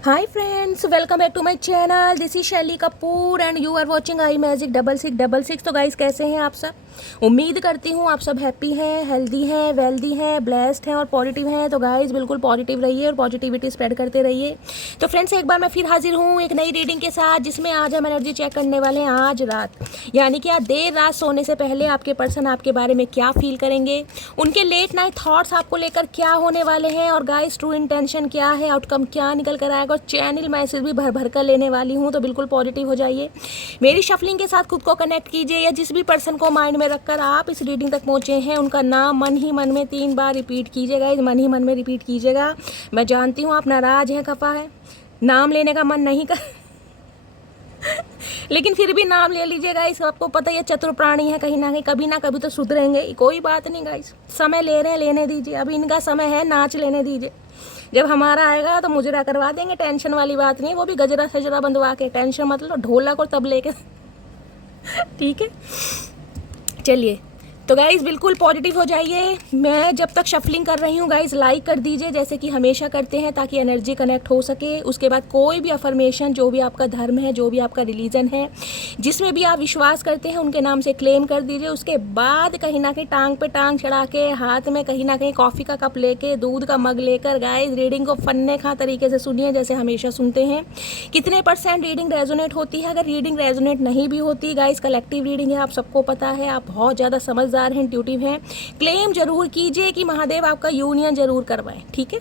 Hi friends, welcome back to my channel. This is Shaily Kapoor and you are watching I magic 6666। तो guys कैसे हैं आप सब? उम्मीद करती हूँ आप सब हैप्पी हैं, हेल्दी हैं, वेल्दी हैं, ब्लेस्ड हैं और पॉजिटिव हैं। तो गाइस बिल्कुल पॉजिटिव रहिए और पॉजिटिविटी स्प्रेड करते रहिए। तो फ्रेंड्स एक बार मैं फिर हाजिर हूँ एक नई रीडिंग के साथ, जिसमें आज हम एनर्जी चेक करने वाले हैं आज रात, यानी कि आज देर रात सोने से पहले आपके पर्सन आपके बारे में क्या फील करेंगे, उनके लेट नाइट थॉट्स आपको लेकर क्या होने वाले हैं और गाइस ट्रू इंटेंशन क्या है, आउटकम क्या निकल कर आएगा। और चैनल मैसेज भी भर भर कर लेने वाली हूँ, तो बिल्कुल पॉजिटिव हो जाइए। मेरी शफलिंग के साथ खुद को कनेक्ट कीजिए, या जिस भी पर्सन को माइंड में रखकर आप इस रीडिंग तक पहुँचे हैं उनका नाम मन ही मन में 3 बार रिपीट कीजिएगा। इस मन ही मन में रिपीट कीजिएगा। मैं जानती हूँ आप नाराज हैं, खफा है, नाम लेने का मन नहीं कर लेकिन फिर भी नाम ले लीजिएगा। इस आपको पता है चतुर प्राणी है, कहीं ना कभी तो सुधरेंगे। कोई बात नहीं गाइस, समय ले रहे हैं, लेने दीजिए। अभी इनका समय है, नाच लेने दीजिए। जब हमारा आएगा तो मुजरा करवा देंगे, टेंशन वाली बात नहीं। वो भी गजरा सजरा बंधवा के, टेंशन मतलब ढोलक और तबले के ठीक है, चलिए। तो गाइज़ बिल्कुल पॉजिटिव हो जाइए। मैं जब तक शफलिंग कर रही हूँ गाइज़ लाइक कर दीजिए, जैसे कि हमेशा करते हैं, ताकि एनर्जी कनेक्ट हो सके। उसके बाद कोई भी अफर्मेशन, जो भी आपका धर्म है, जो भी आपका रिलीजन है, जिसमें भी आप विश्वास करते हैं, उनके नाम से क्लेम कर दीजिए। उसके बाद कहीं ना कहीं टांग पे टांग चढ़ा के, हाथ में कहीं ना कहीं कॉफ़ी का कप लेके, दूध का मग लेकर गाइज़ रीडिंग को फन्ने खा तरीके से सुनिए, जैसे हमेशा सुनते हैं। कितने % रीडिंग रेजोनेट होती है? अगर रीडिंग रेजोनेट नहीं भी होती गाइज़, कलेक्टिव रीडिंग है, आप सबको पता है, आप बहुत ज़्यादा समझदार हैं, इंट्यूटिव हैं, क्लेम जरूर कीजिए कि महादेव आपका यूनियन जरूर करवाएं, ठीक है।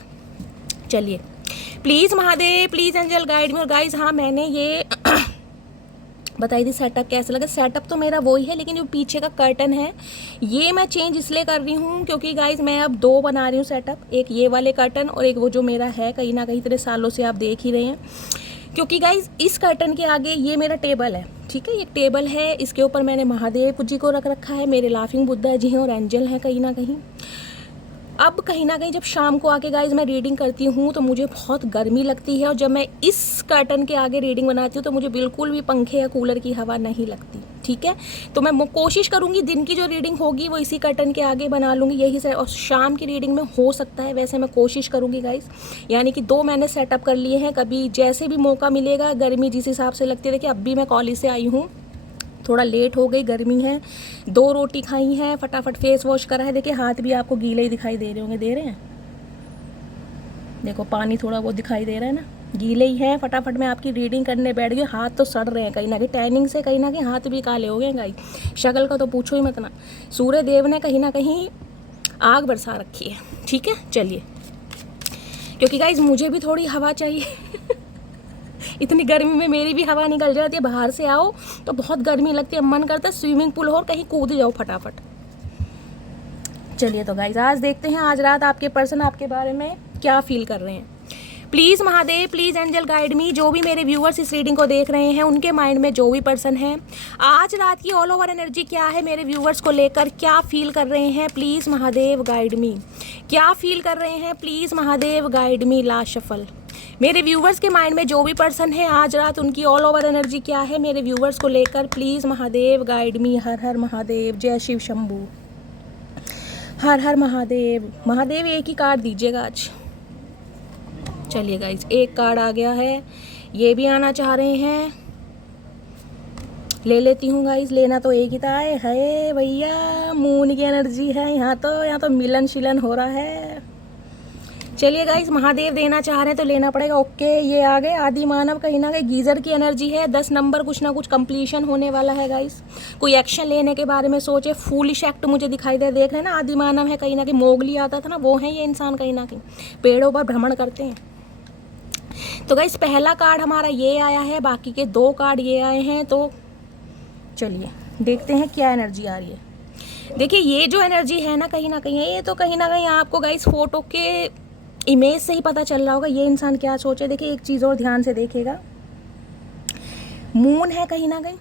चलिए, please Mahadev, please angel guide me. और गाइज हाँ, मैंने ये बताई थी सेटअप कैसा लगा। सेटअप तो मेरा वही है, लेकिन जो पीछे का कर्टन है ये मैं चेंज इसलिए कर रही हूँ क्योंकि गाइज मैं अब 2 बना रही हूँ सेटअप। एक ये वाले कर्टन और एक वो जो मेरा है, कहीं ना कहीं इतने सालों से आप देख ही रहे हैं। क्योंकि गाइज इस कर्टन के आगे ये मेरा टेबल है, ठीक है, ये टेबल है, इसके ऊपर मैंने महादेव जी को रख रखा है, मेरे लाफिंग बुद्धा जी हैं और एंजल हैं कहीं ना कहीं। अब कहीं ना कहीं जब शाम को आके गाइज मैं रीडिंग करती हूँ तो मुझे बहुत गर्मी लगती है, और जब मैं इस कर्टन के आगे रीडिंग बनाती हूँ तो मुझे बिल्कुल भी पंखे या कूलर की हवा नहीं लगती, ठीक है। तो मैं कोशिश करूँगी दिन की जो रीडिंग होगी वो इसी कर्टन के आगे बना लूँगी, यही से। और शाम की रीडिंग में हो सकता है, वैसे मैं कोशिश करूँगी गाइज, यानी कि 2 मैंने सेटअप कर लिए हैं। कभी जैसे भी मौका मिलेगा, गर्मी जिस हिसाब से लगती है, देखिए अब भी मैं कॉलेज से आई हूँ, थोड़ा लेट हो गई, गर्मी है, 2 रोटी खाई हैं, फटाफट फेस वॉश करा है। देखिए हाथ भी आपको गीले ही दिखाई दे रहे होंगे, दे रहे हैं, देखो पानी थोड़ा वो दिखाई दे रहा है ना, गीले ही हैं। फटाफट मैं आपकी रीडिंग करने बैठ गई, हाथ तो सड़ रहे हैं कहीं ना कहीं, टैनिंग से कहीं ना कहीं हाथ भी काले हो गए गाइस। शक्ल का तो पूछो ही मत ना, सूर्य देव ने कहीं ना कहीं आग बरसा रखी है, ठीक है। चलिए, क्योंकि गाइस मुझे भी थोड़ी हवा चाहिए इतनी गर्मी में मेरी भी हवा निकल जाती है। बाहर से आओ तो बहुत गर्मी लगती है, मन करता है स्विमिंग पूल हो और कहीं कूद जाओ फटाफट। चलिए तो गाइज आज देखते हैं आज रात आपके पर्सन आपके बारे में क्या फील कर रहे हैं। Please Mahadev, please angel guide me. जो भी मेरे व्यूअर्स इस रीडिंग को देख रहे हैं, उनके माइंड में जो भी पर्सन है, आज रात की ऑल ओवर एनर्जी क्या है, मेरे व्यूअर्स को लेकर क्या फील कर रहे हैं, प्लीज़ महादेव गाइड मी। क्या फील कर रहे हैं, please Mahadev guide me. Last shuffle. मेरे व्यूवर्स के माइंड में जो भी पर्सन है, आज रात उनकी ऑल ओवर एनर्जी क्या है मेरे व्यूवर्स को लेकर, प्लीज़ महादेव गाइड मी। हर हर महादेव, जय शिव शंभू, हर हर महादेव। महादेव एक ही कार्ड दीजिएगा आज। चलिए गाइज, एक कार्ड आ गया है, ये भी आना चाह रहे हैं, ले लेती हूँ गाइज। लेना तो एक ही था, है भैया, मून की एनर्जी है यहाँ तो मिलन शिलन हो रहा है। चलिए गाइस, महादेव देना चाह रहे हैं तो लेना पड़ेगा। ओके, ये आ गए आदि मानव, कहीं ना कहीं गीजर की एनर्जी है। 10 नंबर, कुछ ना कुछ कंप्लीशन होने वाला है गाइस। कोई एक्शन लेने के बारे में सोचे, फूलिश एक्ट मुझे दिखाई दे, देख रहे हैं ना, आदि मानव है, कहीं ना कहीं मोगली आता था ना, वो है ये इंसान, कहीं ना कहीं पेड़ों पर भ्रमण करते हैं। तो गाइस पहला कार्ड हमारा ये आया है, बाकी के 2 कार्ड ये आए हैं। तो चलिए देखते हैं क्या एनर्जी आ रही है। देखिए ये जो एनर्जी है ना, कहीं ना कहीं ये तो कहीं ना कहीं आपको गाइस फोटो के इमेज से ही पता चल रहा होगा ये इंसान क्या सोचे। देखिए एक चीज़ और ध्यान से देखिएगा, मून है कहीं ना कहीं,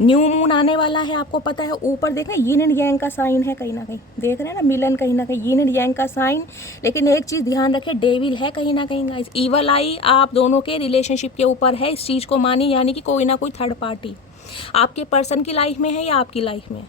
न्यू मून आने वाला है, आपको पता है। ऊपर देखना यिन एंड यांग का साइन है, कहीं ना कहीं देख रहे हैं ना, मिलन कहीं ना कहीं यिन एंड यांग का साइन। लेकिन एक चीज़ ध्यान रखें, डेविल है कहीं ना कहीं गाइस, ईवल आई आप दोनों के रिलेशनशिप के ऊपर है। इस चीज़ को मानिए, यानी कि कोई ना कोई थर्ड पार्टी आपके पर्सन की लाइफ में है या आपकी लाइफ में।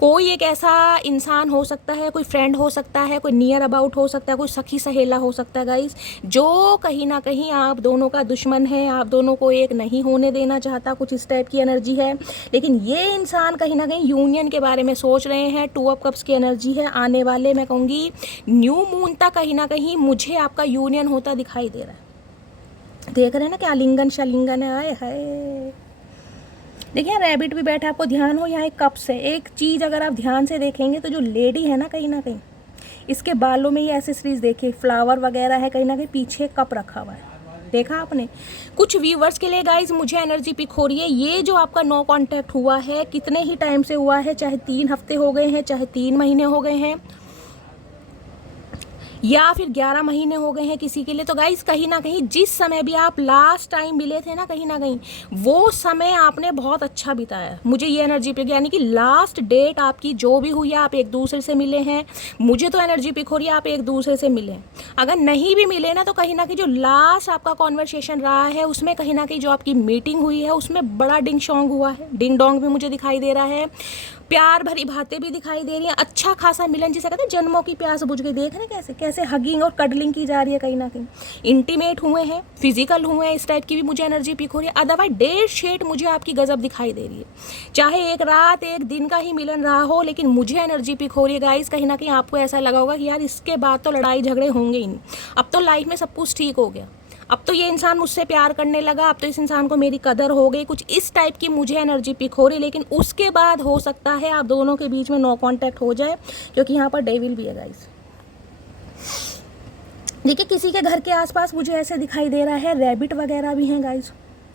कोई एक ऐसा इंसान हो सकता है, कोई फ्रेंड हो सकता है, कोई नियर अबाउट हो सकता है, कोई सखी सहेला हो सकता है गाइस, जो कहीं ना कहीं आप दोनों का दुश्मन है, आप दोनों को एक नहीं होने देना चाहता, कुछ इस टाइप की एनर्जी है। लेकिन ये इंसान कहीं ना कहीं यूनियन के बारे में सोच रहे हैं। 2 ऑफ कप्स की एनर्जी है। आने वाले मैं कहूँगी न्यू मून तक कहीं ना कहीं मुझे आपका यूनियन होता दिखाई दे रहा है। देख रहे हैं ना क्या आलिंगन शालिंगन है, आए हाय। देखिए यहाँ रैबिट भी बैठा है, आपको ध्यान हो यहाँ एक कप्स है। एक चीज़ अगर आप ध्यान से देखेंगे तो जो लेडी है ना कहीं इसके बालों में ये एसेसरीज देखिए, फ्लावर वगैरह है, कहीं ना कहीं पीछे कप रखा हुआ है, देखा आपने। कुछ व्यूवर्स के लिए गाइज मुझे एनर्जी पिक हो रही है, ये जो आपका नो कांटेक्ट हुआ है कितने ही टाइम से हुआ है, चाहे 3 हफ्ते हो गए हैं, चाहे 3 महीने हो गए हैं, या फिर 11 महीने हो गए हैं किसी के लिए, तो गाइस कहीं ना कहीं जिस समय भी आप लास्ट टाइम मिले थे ना कहीं ना कहीं वो समय आपने बहुत अच्छा बिताया। मुझे ये एनर्जी पिक, यानी कि लास्ट डेट आपकी जो भी हुई है, आप एक दूसरे से मिले हैं। मुझे तो एनर्जी पिक हो रही है आप एक दूसरे से मिले हैं। अगर नहीं भी मिले ना तो कहीं ना कहीं जो लास्ट आपका कॉन्वर्सेशन रहा है उसमें कहीं ना कहीं जो आपकी मीटिंग हुई है उसमें बड़ा डिंग शोंग हुआ है। डिंग डोंग भी मुझे दिखाई दे रहा है, प्यार भरी बातें भी दिखाई दे रही हैं, अच्छा खासा मिलन, जिसे कहते हैं जन्मों की प्यास बुझ गई। देख रहे हैं कैसे कैसे हगिंग और कडलिंग की जा रही है, कहीं ना कहीं इंटीमेट हुए हैं, फिजिकल हुए हैं, इस टाइप की भी मुझे एनर्जी पिक हो रही है। अदरवाइज डेट शेट मुझे आपकी गजब दिखाई दे रही है, चाहे एक रात एक दिन का ही मिलन रहा हो, लेकिन मुझे एनर्जी पिक हो रही है गाइस। कहीं ना कहीं आपको ऐसा लगा होगा कि यार इसके बाद तो लड़ाई झगड़े होंगे ही नहीं, अब तो लाइफ में सब कुछ ठीक हो गया, अब तो ये इंसान मुझसे प्यार करने लगा, अब तो इस इंसान को मेरी कदर हो गई, कुछ इस टाइप की मुझे एनर्जी पिक हो रही। लेकिन उसके बाद हो सकता है आप दोनों के बीच में नो कांटेक्ट हो जाए, क्योंकि यहाँ पर डेविल भी है गाइस। देखिए किसी के घर के आसपास मुझे ऐसे दिखाई दे रहा है, रैबिट वगैरह भी हैं गाइस,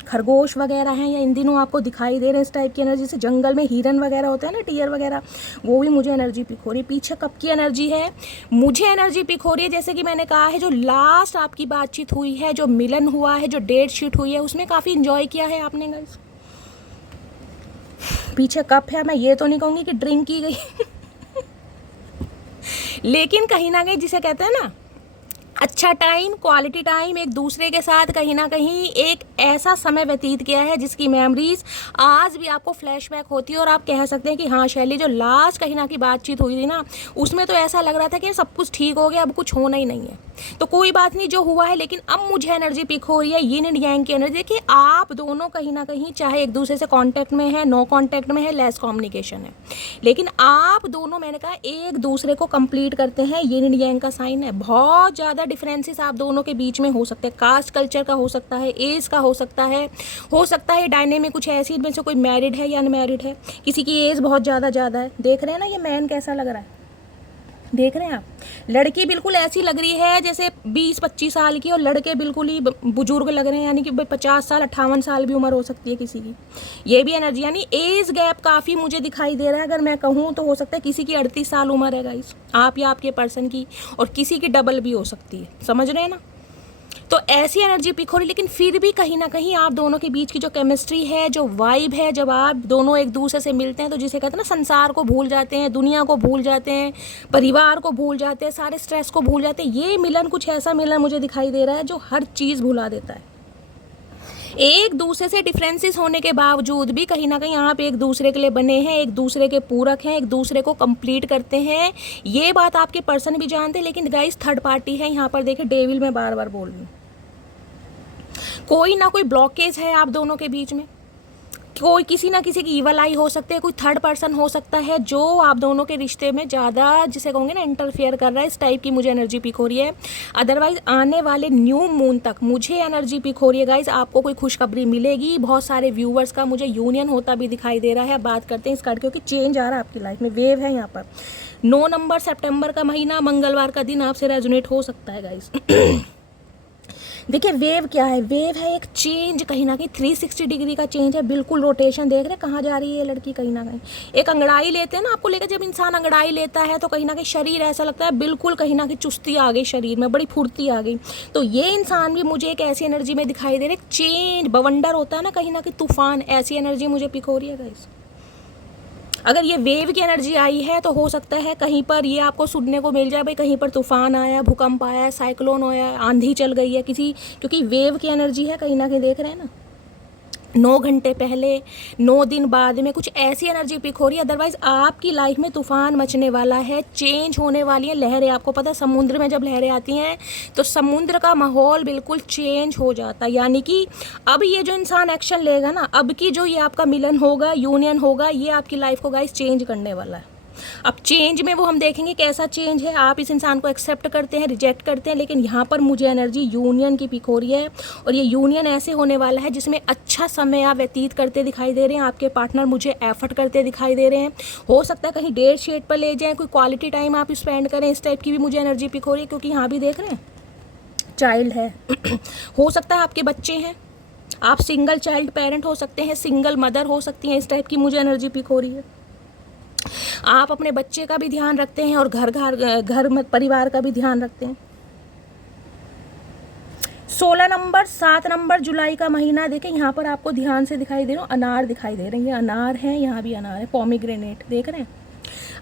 खरगोश वगैरह हैं, या इन दिनों आपको दिखाई दे रहे हैं इस टाइप की एनर्जी से। जंगल में हिरन वगैरह होते हैं ना, टियर वगैरह, वो भी मुझे एनर्जी पिक हो रही है। पीछे कब की एनर्जी है, मुझे एनर्जी पिक हो रही है जैसे कि मैंने कहा है, जो लास्ट आपकी बातचीत हुई है, जो मिलन हुआ है, जो डेट शीट हुई है, उसमें काफ़ी इंजॉय किया है आपने गाइस। पीछे कप है, मैं ये तो नहीं कहूँगी कि ड्रिंक की गई लेकिन कहीं ना कहीं जिसे कहते हैं ना अच्छा टाइम, क्वालिटी टाइम, एक दूसरे के साथ कहीं ना कहीं एक ऐसा समय व्यतीत किया है जिसकी मेमोरीज आज भी आपको फ्लैशबैक होती है। और आप कह सकते हैं कि हाँ शैली, जो लास्ट कहीं ना की बातचीत हुई थी ना उसमें तो ऐसा लग रहा था कि सब कुछ ठीक हो गया, अब कुछ होना ही नहीं है। तो कोई बात नहीं जो हुआ है, लेकिन अब मुझे एनर्जी पिक हो रही है यिन एंड यांग की एनर्जी। देखिए आप दोनों कहीं ना कहीं चाहे एक दूसरे से कांटेक्ट में है, नो कांटेक्ट में है, लेस कम्युनिकेशन है, लेकिन आप दोनों मैंने कहा एक दूसरे को कंप्लीट करते हैं। यिन एंड यांग का साइन है। बहुत ज़्यादा डिफरेंसेस आप दोनों के बीच में हो सकते हैं, कास्ट कल्चर का हो सकता है, एज का हो सकता है डायनेमिक कुछ ऐसी इनमें से कोई मैरिड है या अनमैरिड है, किसी की एज बहुत ज़्यादा है। देख रहे हैं ना ये मैन कैसा लग रहा है, देख रहे हैं आप। लड़की बिल्कुल ऐसी लग रही है जैसे 20-25 साल की, और लड़के बिल्कुल ही बुजुर्ग लग रहे हैं, यानी कि 50 साल 58 साल भी उम्र हो सकती है किसी की। ये भी एनर्जी, यानी एज गैप काफ़ी मुझे दिखाई दे रहा है। अगर मैं कहूँ तो हो सकता है किसी की 38 साल उम्र है गाइस, आप या आपके पर्सन की, और किसी की डबल भी हो सकती है, समझ रहे हैं ना। तो ऐसी एनर्जी पिक हो रही, लेकिन फिर भी कहीं ना कहीं आप दोनों के बीच की जो केमिस्ट्री है, जो वाइब है, जब आप दोनों एक दूसरे से मिलते हैं तो जिसे कहते हैं ना संसार को भूल जाते हैं, दुनिया को भूल जाते हैं, परिवार को भूल जाते हैं, सारे स्ट्रेस को भूल जाते हैं। ये मिलन कुछ ऐसा मिलन मुझे दिखाई दे रहा है जो हर चीज़ भुला देता है। एक दूसरे से डिफरेंसेस होने के बावजूद भी कहीं ना कहीं आप एक दूसरे के लिए बने हैं, एक दूसरे के पूरक हैं, एक दूसरे को कंप्लीट करते हैं। ये बात आपके पर्सन भी जानते हैं, लेकिन गाइस थर्ड पार्टी है यहाँ पर। देखिए डेविल मैं बार बार बोल रही हूँ, कोई ना कोई ब्लॉकेज है आप दोनों के बीच में, कोई किसी ना किसी की ईवल आई हो सकती है, कोई थर्ड पर्सन हो सकता है जो आप दोनों के रिश्ते में ज़्यादा जिसे कहोगे ना इंटरफेयर कर रहा है। इस टाइप की मुझे एनर्जी पिक हो रही है। अदरवाइज आने वाले न्यू मून तक मुझे एनर्जी पिक हो रही है गाइज, आपको कोई खुशखबरी मिलेगी। बहुत सारे व्यूवर्स का मुझे यूनियन होता भी दिखाई दे रहा है। बात करते हैं इस कार्ड, क्योंकि चेंज आ रहा है आपकी लाइफ में, वेव है यहाँ पर। 9 नंबर सितंबर का महीना, मंगलवार का दिन आपसे रेजोनेट हो सकता है गाइज। देखिए वेव क्या है, वेव है एक चेंज, कहीं ना कहीं 360 डिग्री का चेंज है, बिल्कुल रोटेशन। देख रहे कहाँ जा रही है ये लड़की, कहीं ना कहीं एक अंगड़ाई लेते हैं ना आपको लेकर, जब इंसान अंगड़ाई लेता है तो कहीं ना कहीं शरीर ऐसा लगता है बिल्कुल कहीं ना कहीं चुस्ती आ गई, शरीर में बड़ी फुर्ती आ गई। तो ये इंसान भी मुझे एक ऐसी एनर्जी में दिखाई दे रहा है, चेंज, बवंडर होता है ना कहीं तूफान, ऐसी एनर्जी मुझे पिक हो रही है गाइस। अगर ये वेव की एनर्जी आई है तो हो सकता है कहीं पर ये आपको सुनने को मिल जाए, भाई कहीं पर तूफान आया, भूकंप आया, साइक्लोन आया, आंधी चल गई है किसी, क्योंकि वेव की एनर्जी है कहीं ना कहीं, देख रहे हैं ना। 9 घंटे पहले, 9 दिन बाद में कुछ ऐसी एनर्जी पिक हो रही है। अदरवाइज आपकी लाइफ में तूफान मचने वाला है, चेंज होने वाली है लहरें। आपको पता है समुद्र में जब लहरें आती हैं तो समुद्र का माहौल बिल्कुल चेंज हो जाता है। यानी कि अब ये जो इंसान एक्शन लेगा ना, अब की जो ये आपका मिलन होगा, यूनियन होगा, ये आपकी लाइफ को गाइस चेंज करने वाला है। अब चेंज में वो हम देखेंगे कैसा चेंज है। आप इस इंसान को एक्सेप्ट करते हैं, रिजेक्ट करते हैं, लेकिन यहाँ पर मुझे एनर्जी यूनियन की पिक हो रही है। और ये यूनियन ऐसे होने वाला है जिसमें अच्छा समय आप व्यतीत करते दिखाई दे रहे हैं। आपके पार्टनर मुझे एफर्ट करते दिखाई दे रहे हैं। हो सकता है कहीं डेट शेट पर ले जाएं, कोई क्वालिटी टाइम आप स्पेंड करें, इस टाइप की भी मुझे एनर्जी पिक हो रही है। क्योंकि यहाँ भी देख रहे हैं चाइल्ड है हो सकता है आपके बच्चे हैं, आप सिंगल चाइल्ड पेरेंट हो सकते हैं, सिंगल मदर हो सकती हैं, इस टाइप की मुझे एनर्जी पिक हो रही है। आप अपने बच्चे का भी ध्यान रखते हैं और घर में परिवार का भी ध्यान रखते हैं। 16 नंबर 7 नंबर जुलाई का महीना देखें, यहाँ पर आपको ध्यान से दिखाई दे रहा हूँ, अनार दिखाई दे रहे हैं। ये अनार है, यहाँ भी अनार है, पॉमीग्रेनेट देख रहे हैं।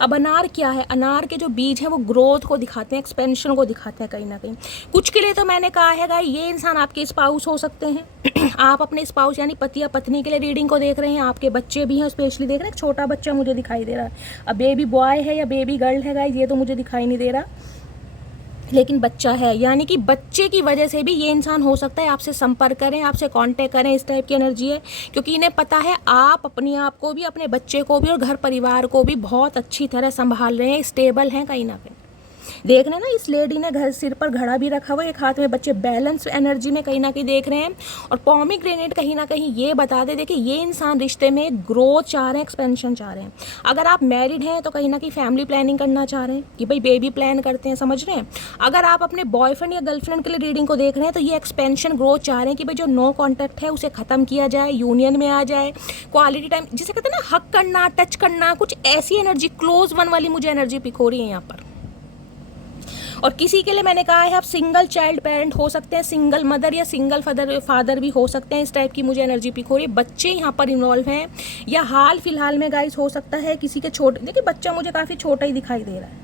अब अनार क्या है, अनार के जो बीज हैं वो ग्रोथ को दिखाते हैं, एक्सपेंशन को दिखाते हैं कहीं ना कहीं। कुछ के लिए तो मैंने कहा है गाइस, ये इंसान आपके स्पाउस हो सकते हैं आप अपने स्पाउस यानी पति या पत्नी के लिए रीडिंग को देख रहे हैं। आपके बच्चे भी हैं, स्पेशली देख रहे हैं, छोटा बच्चा मुझे दिखाई दे रहा है। अब बेबी बॉय है या बेबी गर्ल है गाइस, ये तो मुझे दिखाई नहीं दे रहा, लेकिन बच्चा है। यानी कि बच्चे की वजह से भी ये इंसान हो सकता है आपसे संपर्क करें, आपसे कांटेक्ट करें, इस टाइप की एनर्जी है। क्योंकि इन्हें पता है आप अपने आप को भी, अपने बच्चे को भी और घर परिवार को भी बहुत अच्छी तरह संभाल रहे हैं, स्टेबल हैं कहीं ना कहीं। देख रहे हैं ना, इस लेडी ने घर सिर पर घड़ा भी रखा हुआ है, एक हाथ में बच्चे, बैलेंस एनर्जी में कहीं ना कहीं देख रहे हैं। और पॉमीग्रेनेट कहीं ना कहीं ये बता दे, देखिए ये इंसान रिश्ते में ग्रोथ चाह रहे हैं, एक्सपेंशन चाह रहे हैं। अगर आप मैरिड हैं तो कहीं ना कहीं फैमिली प्लानिंग करना चाह रहे हैं कि भाई बेबी प्लान करते हैं, समझ रहे हैं। अगर आप अपने बॉयफ्रेंड या गर्लफ्रेंड के लिए रीडिंग को देख रहे हैं तो ये एक्सपेंशन ग्रोथ चाह रहे हैं कि भाई जो नो कॉन्टैक्ट है उसे ख़त्म किया जाए, यूनियन में आ जाए, क्वालिटी टाइम जिसे कहते हैं ना, हक करना, टच करना, कुछ ऐसी एनर्जी क्लोज वन वाली मुझे एनर्जी पिक हो रही है यहाँ पर। और किसी के लिए मैंने कहा है आप सिंगल चाइल्ड पेरेंट हो सकते हैं, सिंगल मदर या सिंगल फादर भी हो सकते हैं, इस टाइप की मुझे एनर्जी पिक हो रही है। बच्चे यहाँ पर इन्वॉल्व हैं या हाल फिलहाल में गाइस हो सकता है किसी के छोटे, देखिए बच्चा मुझे काफ़ी छोटा ही दिखाई दे रहा है।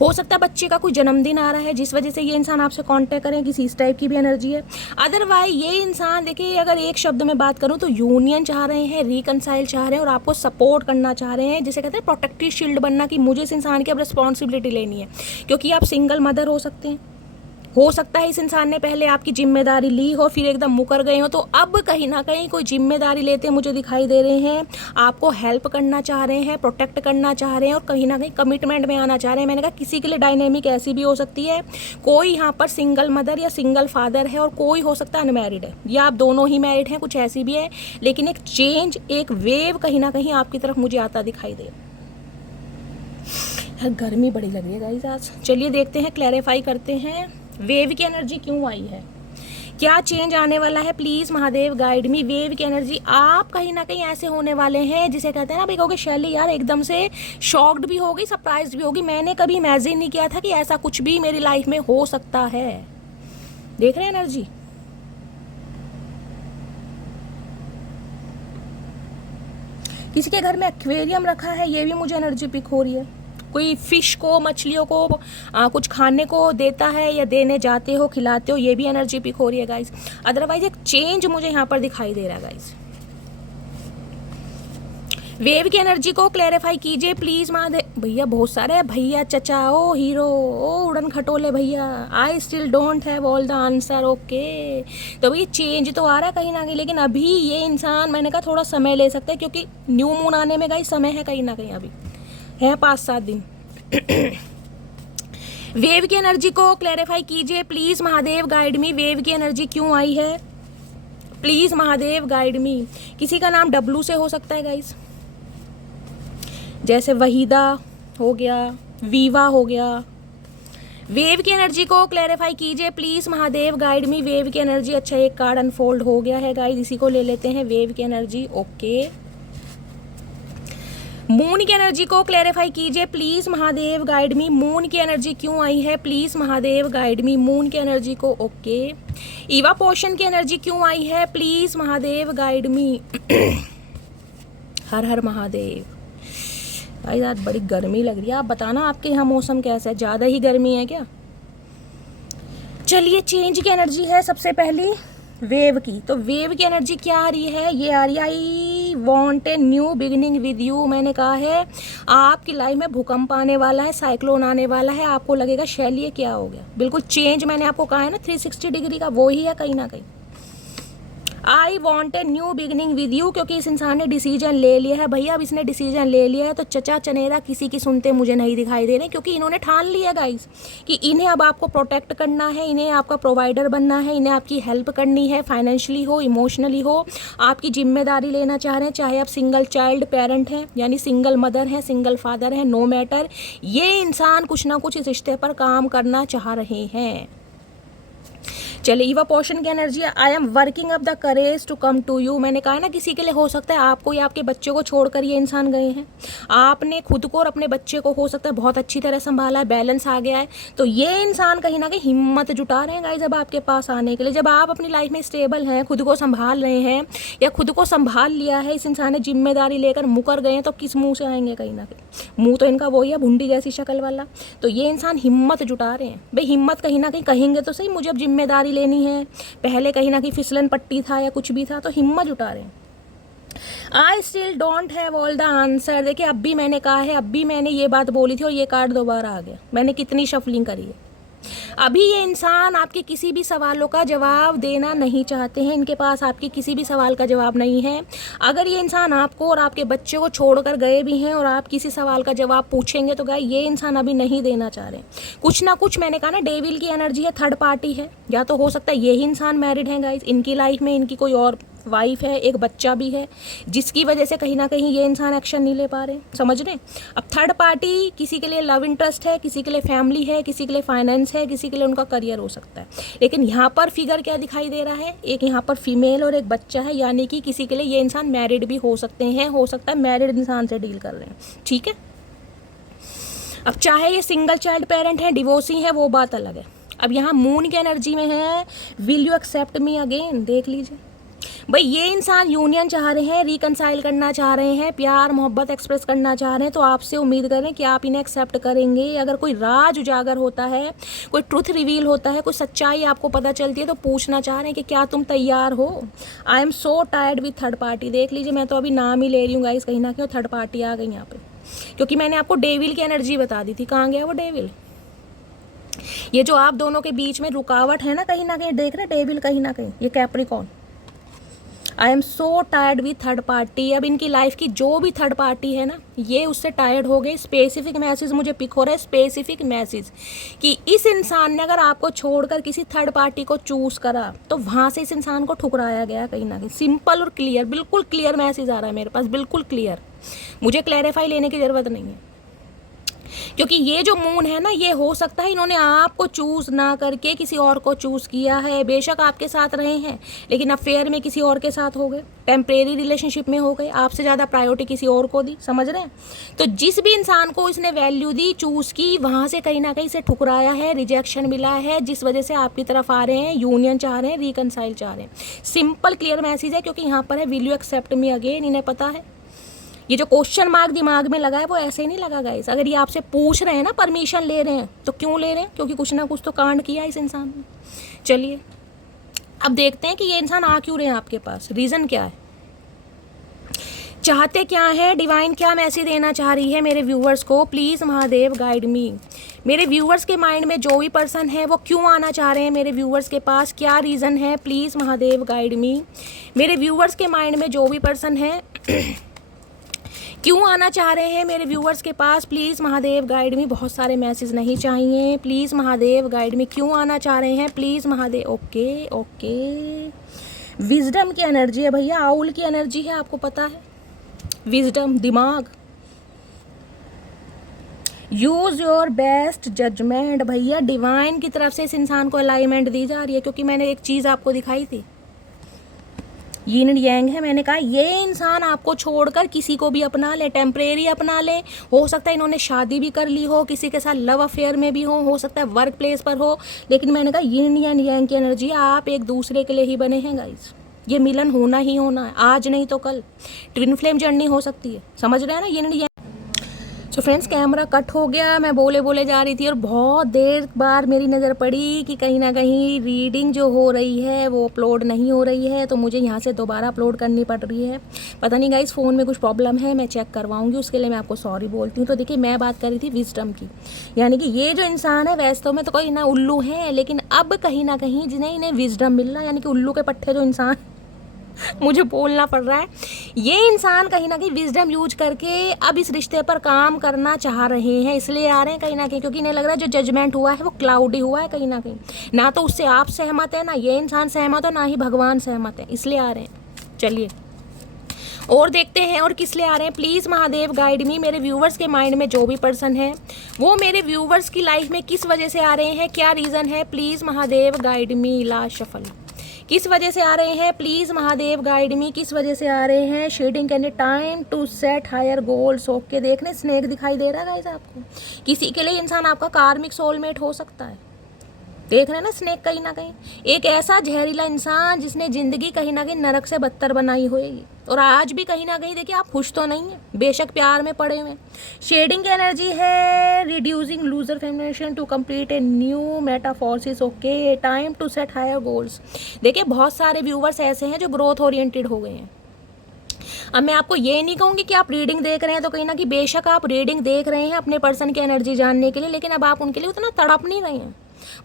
हो सकता है बच्चे का कोई जन्मदिन आ रहा है जिस वजह से ये इंसान आपसे कांटेक्ट करें, किसी इस टाइप की भी एनर्जी है। अदरवाइज ये इंसान देखिए, अगर एक शब्द में बात करूं तो यूनियन चाह रहे हैं, रिकनसाइल चाह रहे हैं और आपको सपोर्ट करना चाह रहे हैं, जिसे कहते हैं प्रोटेक्टिव शील्ड बनना, कि मुझे इस इंसान की अब रिस्पॉन्सिबिलिटी लेनी है। क्योंकि आप सिंगल मदर हो सकते हैं, हो सकता है इस इंसान ने पहले आपकी जिम्मेदारी ली हो, फिर एकदम मुकर गए हो, तो अब कहीं ना कहीं कोई जिम्मेदारी लेते मुझे दिखाई दे रहे हैं, आपको हेल्प करना चाह रहे हैं, प्रोटेक्ट करना चाह रहे हैं और कहीं ना कहीं कमिटमेंट में आना चाह रहे हैं। मैंने कहा किसी के लिए डायनेमिक ऐसी भी हो सकती है, कोई यहाँ पर सिंगल मदर या सिंगल फादर है और कोई हो सकता है अनमैरिड है, या आप दोनों ही मैरिड हैं, कुछ ऐसी भी है। लेकिन एक चेंज, एक वेव कहीं ना कहीं आपकी तरफ मुझे आता दिखाई दे। गर्मी बड़ी लग रही है गाइस आज। चलिए देखते हैं, क्लैरिफाई करते हैं वेव की एनर्जी क्यों आई है, क्या चेंज आने वाला है। Please Mahadev guide me. Wave की एनर्जी, आप कहीं ना कहीं ऐसे होने वाले हैं जिसे कहते हैं ना, भाई कहोगे शैली यार एकदम से शॉक्ड भी होगी, सरप्राइज भी होगी, मैंने कभी इमेजिन नहीं किया था कि ऐसा कुछ भी मेरी लाइफ में हो सकता है। देख रहे हैं एनर्जी, किसी के घर में एक्वेरियम रखा है, ये भी मुझे एनर्जी पिक हो रही है। कोई फिश को, मछलियों को कुछ खाने को देता है या देने जाते हो, खिलाते हो, ये भी एनर्जी पिक हो रही है गाइस। अदरवाइज एक चेंज मुझे यहाँ पर दिखाई दे रहा है गाइस। वेव की एनर्जी को क्लैरिफाई कीजिए प्लीज महादेव। भैया बहुत सारे भैया, चचा, ओ हीरो, ओ उड़न खटोले भैया, I still don't have all the answer. Okay, तो भाई चेंज तो आ रहा है कहीं ना कहीं, लेकिन अभी ये इंसान, मैंने कहा थोड़ा समय ले सकता है क्योंकि न्यू मून आने में गाइस समय है कहीं ना कहीं, अभी है 5-7 दिन। वेव की एनर्जी को क्लैरिफाई कीजिए please Mahadev guide me. Wave की एनर्जी क्यों आई है, प्लीज महादेव गाइड मी। किसी का नाम डब्लू से हो सकता है गाइस, जैसे वहीदा हो गया, वीवा हो गया। वेव की एनर्जी को क्लैरिफाई कीजिए please Mahadev guide me. Wave की एनर्जी, अच्छा एक कार्ड अनफोल्ड हो गया है गाइस, इसी को ले लेते हैं। वेव की एनर्जी, ओके। मून की एनर्जी को क्लैरिफाई कीजिए please Mahadev guide me. Moon की एनर्जी क्यों आई है, please Mahadev guide me. Moon की एनर्जी को, ओके। ईवा पोशन की एनर्जी क्यों आई है, प्लीज महादेव गाइड मी। हर हर महादेव। भाई आज बड़ी गर्मी लग रही है, आप बताना आपके यहाँ मौसम कैसा है, ज़्यादा ही गर्मी है क्या। चलिए चेंज की एनर्जी है सबसे पहली, वेव की। तो वेव की एनर्जी क्या आ रही है, ये आ रही है I want a new beginning with you. मैंने कहा है आपकी लाइफ में भूकंप आने वाला है, साइक्लोन आने वाला है, आपको लगेगा शैली ये क्या हो गया, बिल्कुल चेंज। मैंने आपको कहा है ना 360 डिग्री का, वो ही है कहीं ना कहीं। I want a new beginning with you, क्योंकि इस इंसान ने डिसीजन ले लिया है भैया। अब इसने डिसीजन ले लिया है तो चचा चनेरा किसी की सुनते मुझे नहीं दिखाई दे रहे, क्योंकि इन्होंने ठान लिया गाइस कि इन्हें अब आपको प्रोटेक्ट करना है, इन्हें आपका प्रोवाइडर बनना है, इन्हें आपकी हेल्प करनी है, फाइनेंशियली हो, इमोशनली हो, आपकी जिम्मेदारी लेना चाह रहे हैं। चाहे आप सिंगल चाइल्ड पेरेंट हैं, यानी सिंगल मदर हैं, सिंगल फादर हैं, नो मैटर, ये इंसान कुछ ना कुछ इस रिश्ते पर काम करना चाह रहे हैं। चलिए ईवा पोर्शन की energy, I am working up the courage to come to you. मैंने कहा ना किसी के लिए हो सकता है आपको या आपके बच्चे को छोड़कर ये इंसान गए हैं, आपने खुद को और अपने बच्चे को हो सकता है बहुत अच्छी तरह संभाला है, बैलेंस आ गया है, तो ये इंसान कहीं ना कहीं हिम्मत जुटा रहे हैं गाइस अब आपके पास आने के लिए। जब आप अपनी लाइफ में स्टेबल हैं, खुद को संभाल रहे हैं या खुद को संभाल लिया है, इस इंसान ने जिम्मेदारी लेकर मुकर गए हैं, तो किस मुँह से आएंगे, कहीं ना कहीं मुँह तो इनका वही है भुंडी जैसी शक्ल वाला। तो ये इंसान हिम्मत जुटा रहे हैं भाई, हिम्मत कहीं ना कहीं कहेंगे तो सही, मुझे अब जिम्मेदारी लेनी है, पहले कहीं ना कहीं फिसलन पट्टी था या कुछ भी था, तो हिम्मत जुटा रहे हैं। I still don't have all the answer. देखिए अब भी मैंने कहा है, अब भी मैंने ये बात बोली थी और ये कार्ड दोबारा आ गया। मैंने कितनी शफलिंग करी है। अभी ये इंसान आपके किसी भी सवालों का जवाब देना नहीं चाहते हैं, इनके पास आपके किसी भी सवाल का जवाब नहीं है। अगर ये इंसान आपको और आपके बच्चे को छोड़कर गए भी हैं और आप किसी सवाल का जवाब पूछेंगे तो गाइस ये इंसान अभी नहीं देना चाह रहे। कुछ ना कुछ, मैंने कहा ना डेविल की एनर्जी है, थर्ड पार्टी है, या तो हो सकता है यही इंसान मैरिड है गाइस, इनकी लाइफ में इनकी कोई और वाइफ है, एक बच्चा भी है, जिसकी वजह से कहीं ना कहीं ये इंसान एक्शन नहीं ले पा रहे, समझ रहे। अब थर्ड पार्टी किसी के लिए लव इंटरेस्ट है, किसी के लिए फैमिली है, किसी के लिए फाइनेंस है, किसी के लिए उनका करियर हो सकता है। लेकिन यहाँ पर फिगर क्या दिखाई दे रहा है, एक यहाँ पर फीमेल और एक बच्चा है, यानी कि किसी के लिए ये इंसान मैरिड भी हो सकते हैं, हो सकता है मैरिड इंसान से डील कर रहे हैं, ठीक है। अब चाहे ये सिंगल चाइल्ड पेरेंट है, डिवोर्सी है, वो बात अलग है। अब यहाँ मून की एनर्जी में है, will you accept me again. देख लीजिए भाई, ये इंसान यूनियन चाह रहे हैं, रिकनसाइल करना चाह रहे हैं, प्यार मोहब्बत एक्सप्रेस करना चाह रहे हैं, तो आपसे उम्मीद करें कि आप इन्हें एक्सेप्ट करेंगे। अगर कोई राज उजागर होता है, कोई ट्रुथ रिवील होता है, कोई सच्चाई आपको पता चलती है, तो पूछना चाह रहे हैं कि क्या तुम तैयार हो। I am so tired with third party. देख लीजिए, मैं तो अभी नाम ही ले रही हूँ गाइस, कहीं ना कहीं थर्ड पार्टी आ गई यहाँ पे, क्योंकि मैंने आपको डेविल की एनर्जी बता दी थी। कहाँ गया वो डेविल? ये जो आप दोनों के बीच में रुकावट है ना, कहीं ना कहीं देख रहे डेविल, कहीं ना कहीं ये Capricorn. I am so tired with third party. अब इनकी लाइफ की जो भी थर्ड पार्टी है ना, ये उससे टायर्ड हो गए। स्पेसिफिक मैसेज मुझे पिक हो रहा है, स्पेसिफिक मैसेज कि इस इंसान ने अगर आपको छोड़कर किसी थर्ड पार्टी को चूज करा तो वहाँ से इस इंसान को ठुकराया गया कहीं ना कहीं। सिंपल और क्लियर, बिल्कुल क्लियर मैसेज आ रहा है मेरे पास, बिल्कुल क्लियर। मुझे क्लैरिफाई लेने की ज़रूरत नहीं है, क्योंकि ये जो मून है ना, ये हो सकता है इन्होंने आपको चूज़ ना करके किसी और को चूज़ किया है। बेशक आपके साथ रहे हैं, लेकिन अफेयर में किसी और के साथ हो गए, टेम्परेरी रिलेशनशिप में हो गए, आपसे ज़्यादा प्रायोरिटी किसी और को दी, समझ रहे हैं। तो जिस भी इंसान को इसने वैल्यू दी, चूज़ की, वहाँ से कहीं ना कहीं से ठुकराया है, रिजेक्शन मिला है, जिस वजह से आपकी तरफ आ रहे हैं, यूनियन चाह रहे हैं, रिकनसाइल चाह रहे हैं। सिंपल क्लियर मैसेज है, क्योंकि यहाँ पर है will you accept me again. इन्हें पता है ये जो क्वेश्चन मार्क दिमाग में लगा है वो ऐसे ही नहीं लगा गाइस। अगर ये आपसे पूछ रहे हैं ना, परमिशन ले रहे हैं, तो क्यों ले रहे हैं? क्योंकि कुछ ना कुछ तो कांड किया इस इंसान ने। चलिए अब देखते हैं कि ये इंसान आ क्यों रहे हैं आपके पास, रीज़न क्या है, चाहते क्या है, डिवाइन क्या मैसेज देना चाह रही है मेरे व्यूवर्स को। Please Mahadev guide me. मेरे व्यूवर्स के माइंड में जो भी पर्सन है वो क्यों आना चाह रहे हैं मेरे व्यूवर्स के पास, क्या रीज़न है, प्लीज़ महादेव गाइड मी। मेरे व्यूवर्स के माइंड में जो भी पर्सन है क्यों आना चाह रहे हैं मेरे व्यूवर्स के पास, प्लीज़ महादेव गाइड मी। बहुत सारे मैसेज नहीं चाहिए, प्लीज़ महादेव गाइड मी। क्यों आना चाह रहे हैं, please Mahadev. Okay okay, wisdom की एनर्जी है भैया, आउल की एनर्जी है, आपको पता है, विजडम, दिमाग। यूज़ योर बेस्ट जजमेंट भैया। डिवाइन की तरफ से इस इंसान को अलाइनमेंट दी जा रही है, क्योंकि मैंने एक चीज़ आपको दिखाई थी, यीन एंड यांग है। मैंने कहा ये इंसान आपको छोड़कर किसी को भी अपना ले, टेम्परेरी अपना ले, हो सकता है इन्होंने शादी भी कर ली हो, किसी के साथ लव अफेयर में भी हो सकता है वर्क प्लेस पर हो, लेकिन मैंने कहा यीन एंड यांग की एनर्जी, आप एक दूसरे के लिए ही बने हैं गाइस। ये मिलन होना ही होना है, आज नहीं तो कल। ट्विन फ्लेम जर्नी हो सकती है, समझ रहे हैं ना, यीन एंड यांग। तो फ्रेंड्स कैमरा कट हो गया, मैं बोले बोले जा रही थी और बहुत देर बाद मेरी नज़र पड़ी कि कहीं ना कहीं रीडिंग जो हो रही है वो अपलोड नहीं हो रही है, तो मुझे यहाँ से दोबारा अपलोड करनी पड़ रही है। पता नहीं गाइस फ़ोन में कुछ प्रॉब्लम है, मैं चेक करवाऊँगी, उसके लिए मैं आपको सॉरी बोलती हूँ। तो देखिए मैं बात कर रही थी विजडम की, यानी कि ये जो इंसान है वैसे तो में तो कोई ना उल्लू है, लेकिन अब कहीं ना कहीं जिन्हें इन्हें विजडम मिल रहा है, यानी कि उल्लू के पट्टे जो इंसान मुझे बोलना पड़ रहा है, ये इंसान कहीं ना कहीं विजडम यूज करके अब इस रिश्ते पर काम करना चाह रहे हैं, इसलिए आ रहे हैं कहीं ना कहीं, क्योंकि इन्हें लग रहा है जो जजमेंट हुआ है वो क्लाउडी हुआ है कहीं ना कहीं, ना तो उससे आप सहमत है, ना ये इंसान सहमत हो, ना ही भगवान सहमत है, इसलिए आ रहे हैं। चलिए और देखते हैं और किस लिए आ रहे हैं। प्लीज़ महादेव गाइड मी, मेरे व्यूवर्स के माइंड में जो भी पर्सन है वो मेरे व्यूवर्स की लाइफ में किस वजह से आ रहे हैं, क्या रीज़न है, please Mahadev guide me. Last shuffle, किस वजह से आ रहे हैं, प्लीज़ महादेव गाइड मी, किस वजह से आ रहे हैं। Shedding can time to set higher goals. Okay, देखने स्नेक दिखाई दे रहा है गाइस आपको, किसी के लिए इंसान आपका कार्मिक सोलमेट हो सकता है। देख रहे हैं ना स्नेक, कहीं ना कहीं एक ऐसा जहरीला इंसान जिसने ज़िंदगी कहीं ना कहीं नरक से बदतर बनाई होगी, और आज भी कहीं ना कहीं देखिए आप खुश तो नहीं है, बेशक प्यार में पड़े हुए। शेडिंग की एनर्जी है reducing loser feminization to complete a new metamorphosis. Okay, time to set higher goals. देखिए बहुत सारे व्यूवर्स ऐसे हैं जो ग्रोथ ओरिएंटेड हो गए हैं। अब मैं आपको ये नहीं कहूँगी कि आप रीडिंग देख रहे हैं तो कहीं ना कहीं बेशक आप रीडिंग देख रहे हैं अपने पर्सन की एनर्जी जानने के लिए, लेकिन अब आप उनके लिए उतना तड़प नहीं रहे हैं।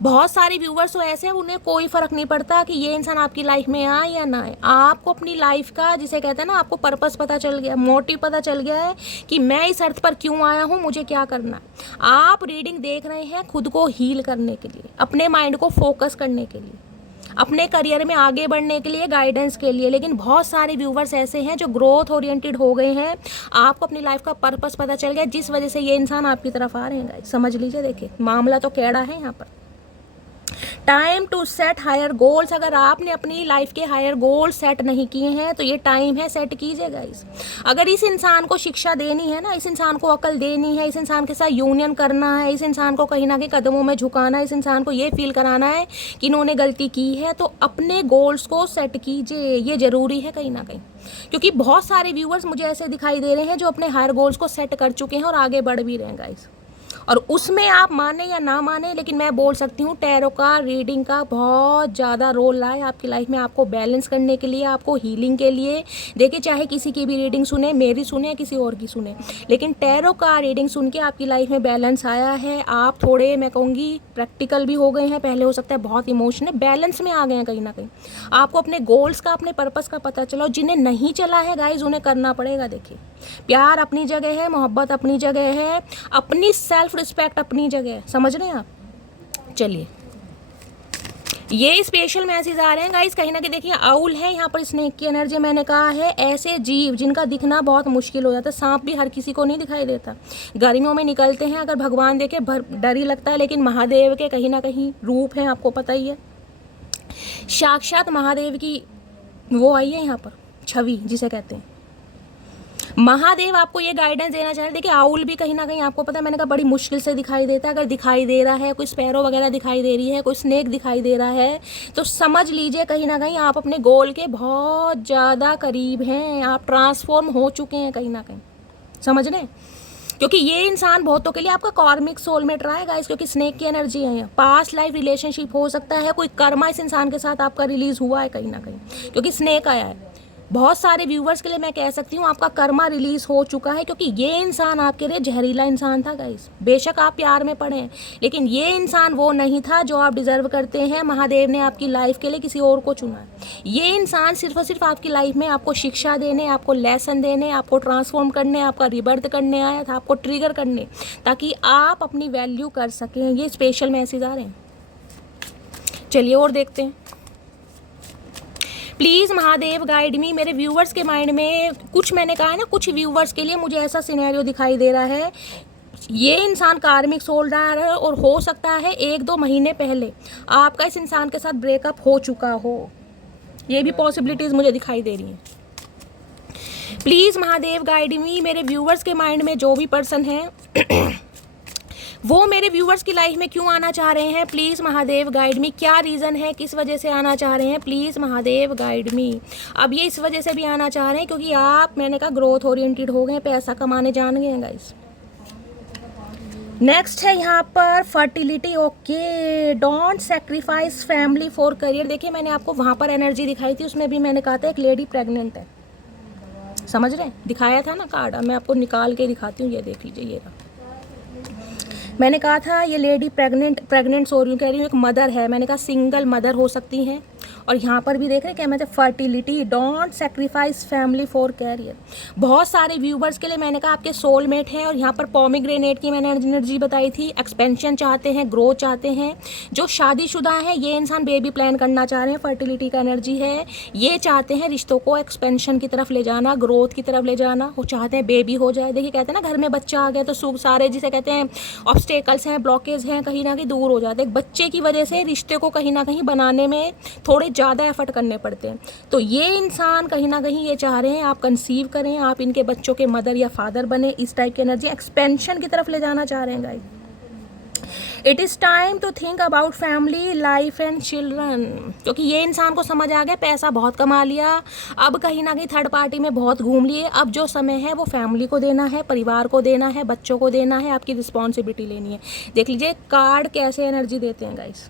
बहुत सारे व्यूवर्स तो ऐसे हैं उन्हें कोई फ़र्क नहीं पड़ता कि ये इंसान आपकी लाइफ में आए या ना आए। आपको अपनी लाइफ का, जिसे कहते हैं ना, आपको पर्पस पता चल गया, मोटिव पता चल गया है कि मैं इस अर्थ पर क्यों आया हूँ, मुझे क्या करना है। आप रीडिंग देख रहे हैं खुद को हील करने के लिए, अपने माइंड को फोकस करने के लिए, अपने करियर में आगे बढ़ने के लिए, गाइडेंस के लिए। लेकिन बहुत सारे व्यूवर्स ऐसे हैं जो ग्रोथ ओरिएंटेड हो गए हैं, आपको अपनी लाइफ का पर्पस पता चल गया, जिस वजह से ये इंसान आपकी तरफ आ रहे हैं। गाइस समझ लीजिए, देखिए मामला तो कैड़ा है यहाँ पर। Time to set higher goals. अगर आपने अपनी लाइफ के हायर गोल्स सेट नहीं किए हैं तो ये टाइम है, सेट कीजिए गाइस। अगर इस इंसान को शिक्षा देनी है ना, इस इंसान को अकल देनी है, इस इंसान के साथ यूनियन करना है, इस इंसान को कहीं ना कहीं कदमों में झुकाना है, इस इंसान को ये फील कराना है कि इन्होंने गलती की है, तो अपने गोल्स को सेट कीजिए, ये ज़रूरी है कहीं ना कहीं। क्योंकि बहुत सारे व्यूवर्स मुझे ऐसे दिखाई दे रहे हैं जो अपने हायर गोल्स को सेट कर चुके हैं और आगे बढ़ भी रहे हैं गाइस। और उसमें आप माने या ना माने, लेकिन मैं बोल सकती हूँ टैरो का, रीडिंग का बहुत ज़्यादा रोल रहा है आपकी लाइफ में, आपको बैलेंस करने के लिए, आपको हीलिंग के लिए। देखिए चाहे किसी की भी रीडिंग सुने, मेरी सुने या किसी और की सुने, लेकिन टैरो का रीडिंग सुन के आपकी लाइफ में बैलेंस आया है। आप थोड़े, मैं कहूँगी, प्रैक्टिकल भी हो गए हैं, पहले हो सकता है बहुत इमोशनल, बैलेंस में आ गए हैं कहीं ना कहीं। आपको अपने गोल्स का, अपने पर्पस का पता चला। जिन्हें नहीं चला है गाइज उन्हें करना पड़ेगा। देखिए प्यार अपनी जगह है, मोहब्बत अपनी जगह है, अपनी सेल्फ रिस्पेक्ट अपनी जगह है, समझ रहे हैं आप। चलिए ये स्पेशल मैसेज आ रहे हैं गाइस कहीं ना कहीं। देखिए आउल है यहाँ पर, स्नेक की एनर्जी। मैंने कहा है ऐसे जीव जिनका दिखना बहुत मुश्किल हो जाता है, सांप भी हर किसी को नहीं दिखाई देता, गर्मियों में निकलते हैं, अगर भगवान देखे डर ही लगता है, लेकिन महादेव के कहीं ना कहीं रूप हैं, आपको पता ही है। साक्षात महादेव की वो आई है यहाँ पर छवि, जिसे कहते हैं महादेव आपको ये गाइडेंस देना चाह रहे हैं। देखिए आउल भी कहीं ना कहीं, आपको पता है, मैंने कहा बड़ी मुश्किल से दिखाई देता है। अगर दिखाई दे रहा है, कोई स्पैरो वगैरह दिखाई दे रही है, कोई स्नेक दिखाई दे रहा है, तो समझ लीजिए कहीं ना कहीं आप अपने गोल के बहुत ज़्यादा करीब हैं, आप ट्रांसफॉर्म हो चुके हैं कहीं ना कहीं, समझ रहे हैं। क्योंकि ये इंसान बहुतों के लिए आपका कॉर्मिक सोलमेट रहा है गाइस, क्योंकि स्नेक की एनर्जी है। पास्ट लाइफ रिलेशनशिप हो सकता है, कोई कर्मा इस इंसान के साथ आपका रिलीज हुआ है कहीं ना कहीं, क्योंकि स्नेक आया है। बहुत सारे व्यूवर्स के लिए मैं कह सकती हूँ आपका कर्मा रिलीज हो चुका है, क्योंकि ये इंसान आपके लिए जहरीला इंसान था गाइस। बेशक आप प्यार में पड़े हैं, लेकिन ये इंसान वो नहीं था जो आप डिजर्व करते हैं। महादेव ने आपकी लाइफ के लिए किसी और को चुना। ये इंसान सिर्फ और सिर्फ आपकी लाइफ में आपको शिक्षा देने, आपको लेसन देने, आपको ट्रांसफॉर्म करने, आपका रिबर्थ करने आया था, आपको ट्रिगर करने, ताकि आप अपनी वैल्यू कर सकें। ये स्पेशल मैसेज आ रहे हैं। चलिए और देखते हैं। प्लीज़ महादेव गाइड मी, मेरे व्यूवर्स के माइंड में कुछ, मैंने कहा है ना, कुछ व्यूवर्स के लिए मुझे ऐसा सिनेरियो दिखाई दे रहा है, ये इंसान कार्मिक सोल रहा है और हो सकता है 1-2 महीने पहले आपका इस इंसान के साथ ब्रेकअप हो चुका हो। ये भी पॉसिबिलिटीज़ मुझे दिखाई दे रही हैं। प्लीज़ महादेव गाइड मी, मेरे व्यूवर्स के माइंड में जो भी पर्सन है वो मेरे व्यूवर्स की लाइफ में क्यों आना चाह रहे हैं, प्लीज़ महादेव गाइड मी। क्या रीज़न है, किस वजह से आना चाह रहे हैं, प्लीज़ महादेव गाइड मी। अब ये इस वजह से भी आना चाह रहे हैं क्योंकि आप, मैंने कहा, ग्रोथ ओरिएंटेड हो गए, पैसा कमाने जान गए हैं गाइस। नेक्स्ट है यहाँ पर fertility. Okay, don't sacrifice family for career. देखिए मैंने आपको वहाँ पर एनर्जी दिखाई थी, उसमें भी मैंने कहा था एक लेडी प्रेग्नेंट है, समझ रहे हैं, दिखाया था ना कार्ड। अब मैं आपको निकाल के दिखाती हूँ, ये देख लीजिए, ये रहा। मैंने कहा था ये लेडी प्रेग्नेंट सो रही हूँ, कह रही हूँ एक मदर है, मैंने कहा सिंगल मदर हो सकती हैं। और यहाँ पर भी देख रहे हैं क्या, मैं fertility, don't sacrifice family for career. बहुत सारे व्यूवर्स के लिए मैंने कहा आपके सोलमेट हैं। और यहाँ पर पॉमीग्रेनेट की मैंने एनर्जी बताई थी, एक्सपेंशन चाहते हैं, ग्रोथ चाहते हैं। जो शादीशुदा हैं ये इंसान बेबी प्लान करना चाह रहे हैं, फर्टिलिटी का एनर्जी है। ये चाहते हैं रिश्तों को एक्सपेंशन की तरफ ले जाना, ग्रोथ की तरफ ले जाना, वो चाहते हैं बेबी हो जाए। देखिए कहते हैं ना घर में बच्चा आ गया तो सुख सारे जिसे कहते हैं ऑब्स्टेकल्स हैं, ब्लॉकेज हैं, कहीं ना कहीं दूर हो जाते हैं। एक बच्चे की वजह से रिश्ते को कहीं ना कहीं बनाने में थोड़े ज़्यादा एफर्ट करने पड़ते हैं। तो ये इंसान कहीं ना कहीं ये चाह रहे हैं आप कंसीव करें, आप इनके बच्चों के मदर या फादर बने। इस टाइप की एनर्जी एक्सपेंशन की तरफ ले जाना चाह रहे हैं guys. It is time to think about family life and children. क्योंकि ये इंसान को समझ आ गया पैसा बहुत कमा लिया, अब कहीं ना कहीं थर्ड पार्टी में बहुत घूम लिए, अब जो समय है वो फैमिली को देना है, परिवार को देना है, बच्चों को देना है, आपकी रिस्पॉन्सिबिलिटी लेनी है। देख लीजिए कार्ड कैसे एनर्जी देते हैं गाइस।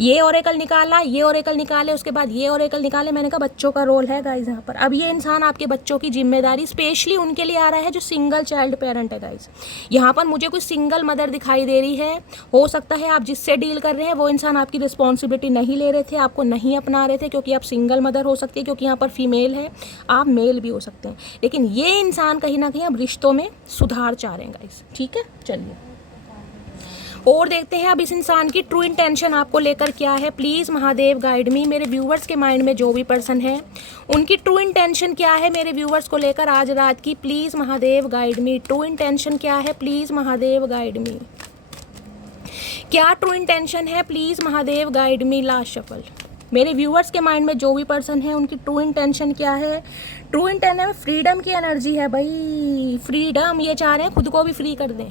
ये ओरेकल निकाला, ये ओरेकल निकाले, उसके बाद ये ओरेकल निकाले। मैंने कहा बच्चों का रोल है गाइज यहाँ पर। अब ये इंसान आपके बच्चों की जिम्मेदारी स्पेशली उनके लिए आ रहा है जो सिंगल चाइल्ड पेरेंट है गाइज। यहाँ पर मुझे कोई सिंगल मदर दिखाई दे रही है। हो सकता है आप जिससे डील कर रहे हैं वो इंसान आपकी रिस्पॉन्सिबिलिटी नहीं ले रहे थे, आपको नहीं अपना रहे थे, क्योंकि आप सिंगल मदर हो सकती है, क्योंकि यहाँ पर फीमेल है, आप मेल भी हो सकते हैं। लेकिन ये इंसान कहीं ना कहीं अब रिश्तों में सुधार चाह रहे हैं गाइज। ठीक है, चलिए और देखते हैं अब इस इंसान की ट्रू इंटेंशन आपको लेकर क्या है। Please Mahadev guide me. मेरे व्यूवर्स के माइंड में जो भी पर्सन है उनकी ट्रू इंटेंशन क्या है मेरे व्यूवर्स को लेकर आज रात की। Please Mahadev guide me. True intention क्या है, प्लीज़ महादेव गाइड मी। क्या ट्रू इंटेंशन है, please Mahadev guide me. Last shuffle. मेरे व्यूवर्स के माइंड में जो भी पर्सन है उनकी ट्रू इंटेंशन क्या है। ट्रू इंटेंशन फ्रीडम की एनर्जी है भाई, फ्रीडम। ये चाह रहे हैं खुद को भी फ्री कर दें।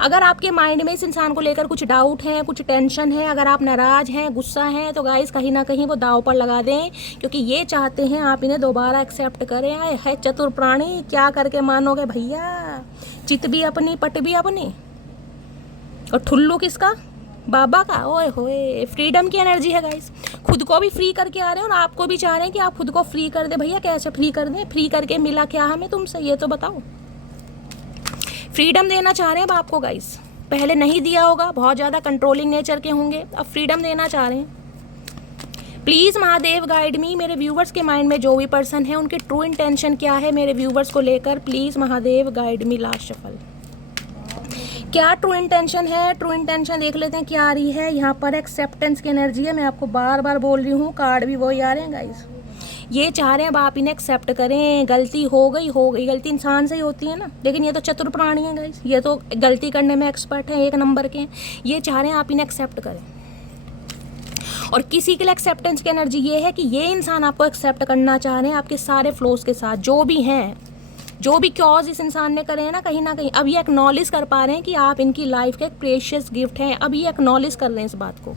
अगर आपके माइंड में इस इंसान को लेकर कुछ डाउट है, कुछ टेंशन है, अगर आप नाराज़ हैं, गुस्सा हैं, तो गाइस कहीं ना कहीं वो दाव पर लगा दें, क्योंकि ये चाहते हैं आप इन्हें दोबारा एक्सेप्ट करें। आए है चतुर प्राणी, क्या करके मानोगे भैया। चित भी अपनी, पट भी अपनी, और ठुल्लू किसका, बाबा का। ओए होए, फ्रीडम की एनर्जी है गाइस। खुद को भी फ्री करके आ रहे हैं और आपको भी चाह रहे हैं कि आप खुद को फ्री कर दे। भैया कैसे फ्री कर दें, फ्री करके मिला क्या हमें तुमसे, ये तो बताओ। फ्रीडम देना चाह रहे हैं अब आपको गाइस, पहले नहीं दिया होगा, बहुत ज़्यादा कंट्रोलिंग नेचर के होंगे, अब फ्रीडम देना चाह रहे हैं। Please Mahadev guide me. मेरे व्यूवर्स के माइंड में जो भी पर्सन है उनके ट्रू इंटेंशन क्या है मेरे व्यूवर्स को लेकर। Please Mahadev guide me. Last shuffle. क्या ट्रू इंटेंशन है, ट्रू इंटेंशन देख लेते हैं क्या आ रही है। यहाँ पर एक्सेप्टेंस की एनर्जी है, मैं आपको बार बार बोल रही हूँ, कार्ड भी वही आ रहे हैं गाइस। ये चाह रहे हैं अब आप इन्हें एक्सेप्ट करें। गलती हो गई, गलती इंसान से ही होती है ना, लेकिन ये तो चतुर प्राणी है गाइस, ये तो गलती करने में एक्सपर्ट है, एक नंबर के। ये चाह रहे हैं आप इन्हें एक्सेप्ट करें। और किसी के लिए एक्सेप्टेंस की एनर्जी ये है कि ये इंसान आपको एक्सेप्ट करना चाह रहे हैं आपके सारे फ्लोज के साथ, जो भी हैं, जो भी क्योज इस इंसान ने करे हैं ना कहीं अब ये एक्नॉलेज कर पा रहे हैं कि आप इनकी लाइफ के एक प्रेशियस गिफ्ट हैं। अब ये एक्नॉलेज कर रहे हैं इस बात को।